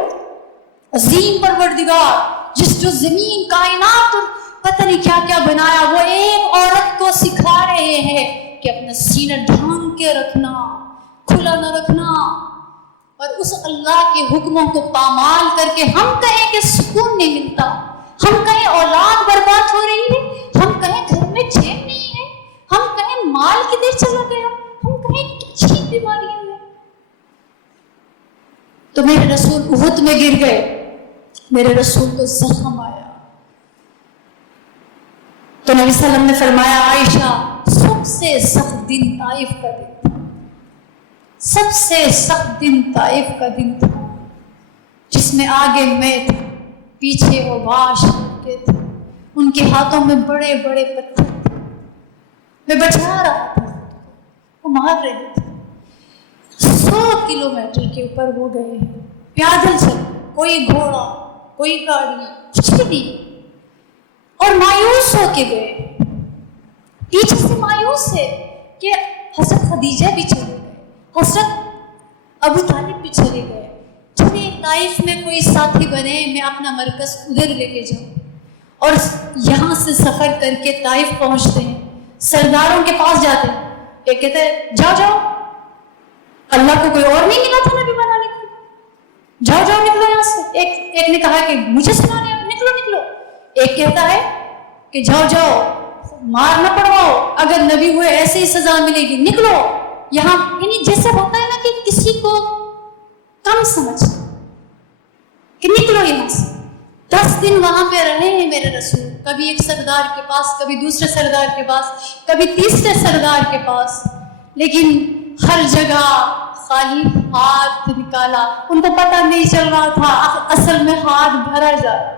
عظیم پروردگار جس جو زمین کائنات اور پتہ نہیں کیا کیا بنایا، وہ ایک عورت کو سکھا رہے ہیں کہ اپنا سینہ ڈھانپ کے رکھنا، کھلا نہ رکھنا، اور اس اللہ کے حکموں کو پامال کر کے ہم کہیں کہ سکون نہیں ملتا، ہم کہیں اولاد برباد ہو رہی ہے، ہم کہیں گھر میں چین نہیں ہے، ہم کہیں مال کدھر چلا گیا، ہم کہیں کچھ بیماریاں ہیں۔ تو میرے رسول احد میں گر گئے، میرے رسول کو زخم آیا، تو نبی صلی اللہ علیہ وسلم نے فرمایا عائشہ سب سے سخت دن طائف کا دن تھا، سب سے سخت دن طائف کا دن تھا، جس میں آگے میں تھا، پیچھے اوباش لڑکے تھے، ان کے ہاتھوں میں بڑے بڑے پتھر تھے، میں بچا رہا تھا، وہ مار رہے تھے، 100 کلومیٹر کے اوپر وہ گئے، پیادل چل، کوئی گھوڑا کوئی گاڑی کچھ بھی نہیں، اور مایوس ہو کے گئے، پیچھے سے مایوس ہے کہ حضرت خدیجہ بھی چلے گئے، حضرت ابو طالب بھی چلے گئے، چلے طائف میں کوئی ساتھی بنے، میں اپنا مرکز ادھر لے کے جاؤں، اور یہاں سے سفر کر کے طائف پہنچتے ہیں، سرداروں کے پاس جاتے ہیں، ایک کہتے ہیں جاؤ اللہ کو کوئی اور نہیں ملا تھا نبی بنانے کے لیے؟ جاؤ جاؤ نکلو یہاں سے. ایک نے کہا کہ مجھے سنانے نکلو نکلو. ایک کہتا ہے کہ جاؤ جاؤ مار نہ پڑواؤ، اگر نبی ہوئے ایسے ہی سزا ملے گی، نکلو یہاں. یعنی جیسے ہوتا ہے نا کہ کسی کو کم سمجھ کہ نکلو یہاں سے. 10 دن وہاں پہ رہے ہیں میرے رسول، کبھی ایک سردار کے پاس، کبھی دوسرے سردار کے پاس، کبھی تیسرے سردار کے پاس، لیکن ہر جگہ خالی ہاتھ نکالا. ان کو پتہ نہیں چل رہا تھا اصل میں ہاتھ بھرا جا رہا،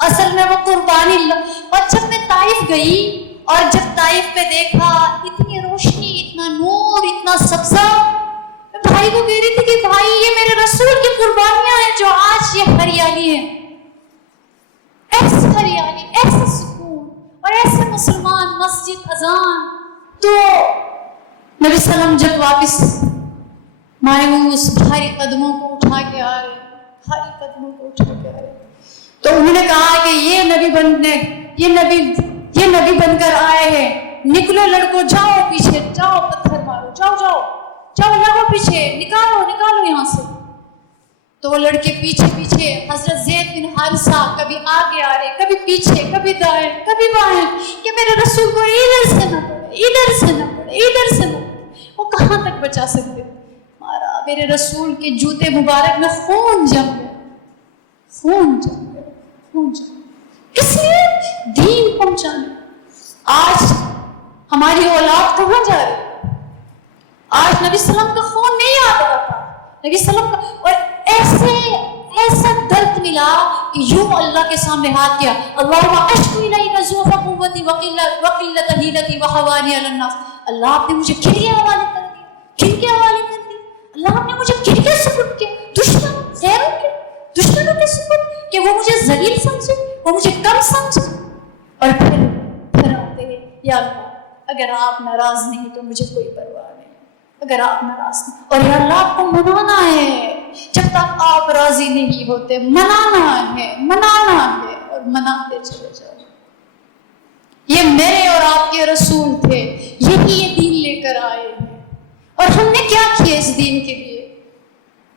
اصل میں وہ قربانی. اور جب میں طائف گئی اور جب طائف پہ دیکھا اتنی روشنی، اتنا نور، اتنا سبزہ، میں بھائی کو کہہ رہی تھی کہ بھائی یہ میرے رسول کی قربانیاں ہیں جو آج یہ ہریالی ہے. ایسی ہریالی، ایسا سکون اور ایسے مسلمان، مسجد، اذان. تو نبی صلی اللہ علیہ وسلم جب واپس مایوس بھاری قدموں کو اٹھا کے آ رہے، بھاری قدموں کو اٹھا کے آ رہے، تو انہوں نے کہا کہ یہ نبی بن کر آئے ہیں، نکلو لڑکو، جاؤ پیچھے، جاؤ پتھر مارو، جاؤ جاؤ جاؤ لگو پیچھے، نکالو یہاں سے. تو وہ لڑکے پیچھے پیچھے، حضرت زید بن حارثہ کبھی آگے آ رہے، کبھی پیچھے، کبھی دائیں، کبھی بائیں، کہ میرے رسول کو ادھر سے نہ پڑے، ادھر سے نہ پڑے، ادھر سے نہ پڑے. وہ کہاں تک بچا سکتے؟ مارا میرے رسول کے جوتے مبارک میں خون جم گیا، خون جم گیا، خون جم گیا. کس لیے؟ دین پہنچانے. آج ہماری اولاد کہاں جا رہی ہے؟ آج نبی صلی اللہ علیہ وسلم کا خون نہیں یاد آتا، نبی صلی اللہ علیہ وسلم. اور ایسا درد ملا کہ یوں اللہ کے سامنے ہاتھ کیا، اللہم اشکو الیک ضعف قوتی وقلت حیلتی وہوانی علی الناس. اللہ آپ نے مجھے کن کے حوالے کر دیا، کن کے حوالے کر دیا؟ اللہ آپ نے مجھے کن کے سپرد کیا؟ دشمنوں کے سپرد، کہ وہ مجھے ذلیل سمجھے، وہ مجھے کم سمجھے. اور پھر آتے ہیں، یا اللہ اگر آپ ناراض نہیں تو مجھے کوئی پرواہ نہیں، اگر آپ ناراض نہیں. اور یا اللہ آپ کو منانا ہے، جب تک آپ راضی نہیں ہوتے منانا ہے اور مناتے چلے جاؤ. یہ میرے اور آپ کے رسول تھے، یہی یہ دین لے کر آئے ہیں. اور ہم نے کیا کیا اس دین کے لیے؟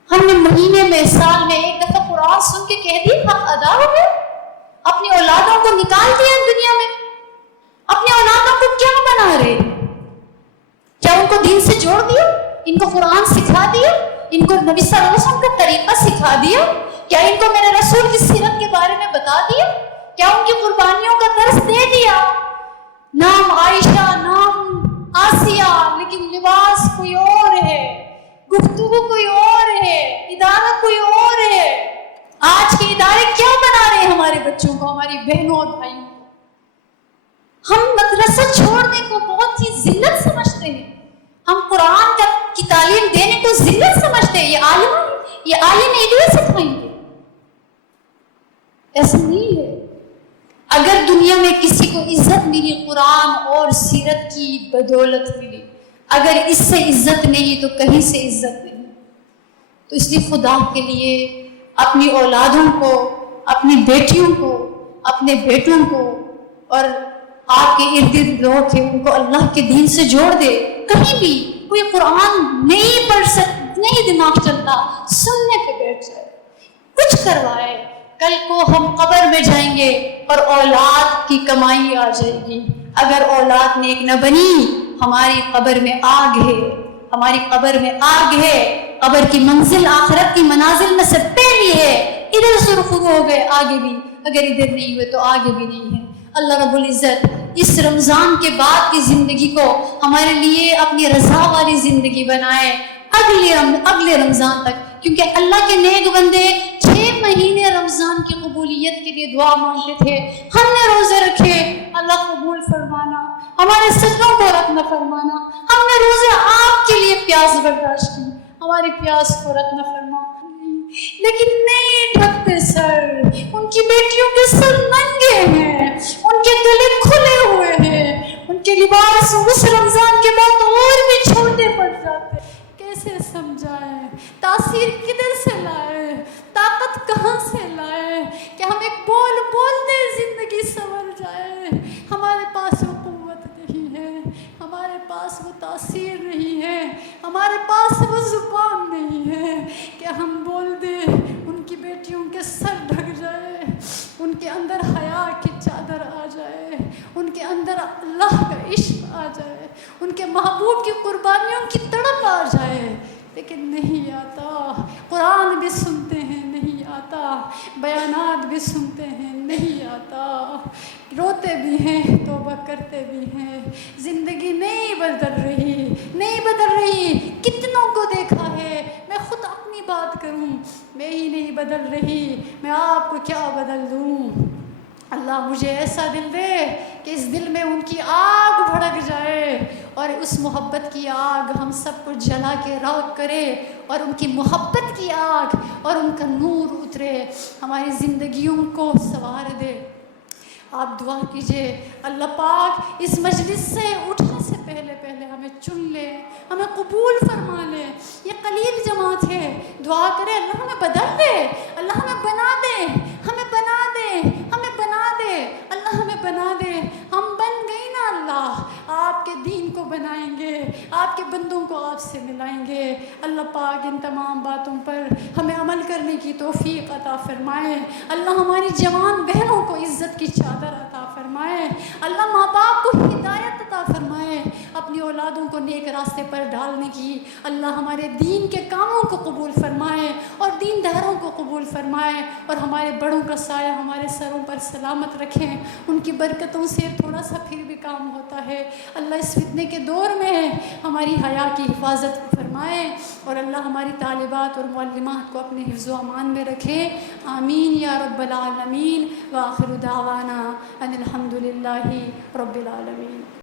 ہم نے مہینے میں، سال میں ایک دفعہ قرآن سن کے کہہ دی حق ادا ہو گئے. اپنی اولادوں کو نکال دیا دنیا میں. اپنی اولادوں کو کیا بنا رہے ہیں؟ کیا ان کو دین سے جوڑ دیا؟ ان کو قرآن سکھا دیا؟ ان کو نبی صلی اللہ علیہ وسلم کا طریقہ سکھا دیا؟ کیا ان کو میرے رسول کی سیرت کے بارے میں بتا دیا؟ کیا ان کی قربانیوں کا درس دے دیا؟ نام عائشہ، نام آسیہ، لیکن لباس کوئی اور ہے، گفتگو کوئی اور ہے، ادارہ کوئی اور ہے. آج کے ادارے کیا بنا رہے ہیں ہمارے بچوں کو، ہماری بہنوں اور بھائیوں کو؟ ہم مدرسہ چھوڑنے کو بہت ہی ذلت سمجھتے ہیں. ہم قرآن کی تعلیم دینے کو ذلت سمجھتے ہیں. یہ عالم ادھر سکھائیں گے، ایسا نہیں ہے. اگر دنیا میں کسی کو عزت ملی قرآن اور سیرت کی بدولت ملی، اگر اس سے عزت نہیں تو کہیں سے عزت نہیں. تو اس لیے خدا کے لیے اپنی اولادوں کو، اپنی بیٹیوں کو، اپنے بیٹوں کو اور آپ کے ارد گرد لوگ ہیں ان کو اللہ کے دین سے جوڑ دے. کہیں بھی کوئی قرآن نہیں پڑھ سکتا، نہیں دماغ چلتا، سننے پہ بیٹھ جائے، کچھ کروائے. کل کو ہم قبر میں جائیں گے اور اولاد کی کمائی آ جائے گی. اگر اولاد نیک نہ بنی، ہماری قبر میں آگ ہے، ہماری قبر میں آگ ہے. قبر کی منزل آخرت کی منازل میں سے پہلی ہے. ادھر سرخرو ہو گئے، آگے بھی اگر ادھر نہیں ہوئے تو آگے بھی نہیں ہے. اللہ رب العزت اس رمضان کے بعد کی زندگی کو ہمارے لیے اپنی رضا والی زندگی بنائے اگلے رمضان تک. کیونکہ اللہ کے نیک بندے 6 مہینے رمضان کی قبولیت کے لیے دعا مانگتے تھے. ہم نے روزے رکھے، اللہ قبول فرمانا، ہمارے سجدوں کو رد نہ فرمانا. ہم نے روزے آپ کے لیے پیاس برداشت کی، ہماری پیاس کو رد نہ فرما. لیکن نہیں ڈھکتے سر. ان کی بیٹیوں کے سر ننگے ہیں، ان کے گلے کھلے ہوئے ہیں، ان کے لباس اس رمضان کے بعد اور بھی چھوٹے پڑ جاتے. کیسے سمجھائیں؟ تاثیر کدھر سے لائے؟ طاقت کہاں سے لائے کہ ہم ایک بول دے زندگی سنور جائے؟ ہمارے پاس وہ قوت نہیں ہے، ہمارے پاس وہ تاثیر نہیں ہے. ہمارے پاس وہ زبان نہیں ہے کہ ہم بول دیں ان کی بیٹیوں کے سر ڈھک جائے، ان کے اندر حیا کی چادر آ جائے، ان کے اندر اللہ کا عشق آ جائے، ان کے محبوب کی قربانیوں کی تڑپ آ جائے، لیکن نہیں آتا۔ قرآن بھی سنتے ہیں نہیں آتا، بیانات بھی سنتے ہیں نہیں آتا، روتے بھی ہیں توبہ کرتے بھی ہیں، زندگی نہیں بدل رہی، نہیں بدل رہی۔ کتنوں کو دیکھا ہے، میں خود اپنی بات کروں، میں ہی نہیں بدل رہی، میں آپ کو کیا بدل دوں۔ اللہ مجھے ایسا دل دے کہ اس دل میں ان کی آگ بھڑک جائے، اور اس محبت کی آگ ہم سب کو جلا کے راکھ کرے، اور ان کی محبت کی آگ اور ان کا نور اترے، ہماری زندگیوں کو سنوار دے۔ آپ دعا کیجئے اللہ پاک اس مجلس سے اٹھنے سے پہلے ہمیں چن لے، ہمیں قبول فرما لے۔ یہ قلیل جماعت ہے، دعا کرے اللہ ہمیں بدل دے، اللہ ہمیں بنا دے، ہمیں بنا دے، ہمیں بنا دے، اللہ ہمیں بنا دے۔ ہم بن گئی نا اللہ، آپ کے دین کو بنائیں گے، آپ کے بندوں کو آپ سے ملائیں گے۔ اللہ پاک ان تمام باتوں پر ہمیں عمل کرنے کی توفیق عطا فرمائے۔ اللہ ہماری جوان بہنوں کو عزت کی چادر عطا فرمائے۔ اللہ ماں باپ کو ہدایت عطا فرمائے اپنی اولادوں کو نیک راستے پر ڈالنے کی۔ اللہ ہمارے دین کے کاموں کو قبول فرمائے اور دین داروں کو قبول فرمائے، اور ہمارے بڑوں کا سایہ ہمارے سروں پر سلامت رکھیں۔ ان کی برکتوں سے تھوڑا سا پھر بھی کام ہوتا ہے۔ اللہ اس فتنے کے دور میں ہماری حیا کی حفاظت فرمائے، اور اللہ ہماری طالبات اور معلمات کو اپنے حفظ و امان میں رکھے۔ آمین یا رب العالمین۔ وآخر دعوانا ان الحمد للہ رب العالمین۔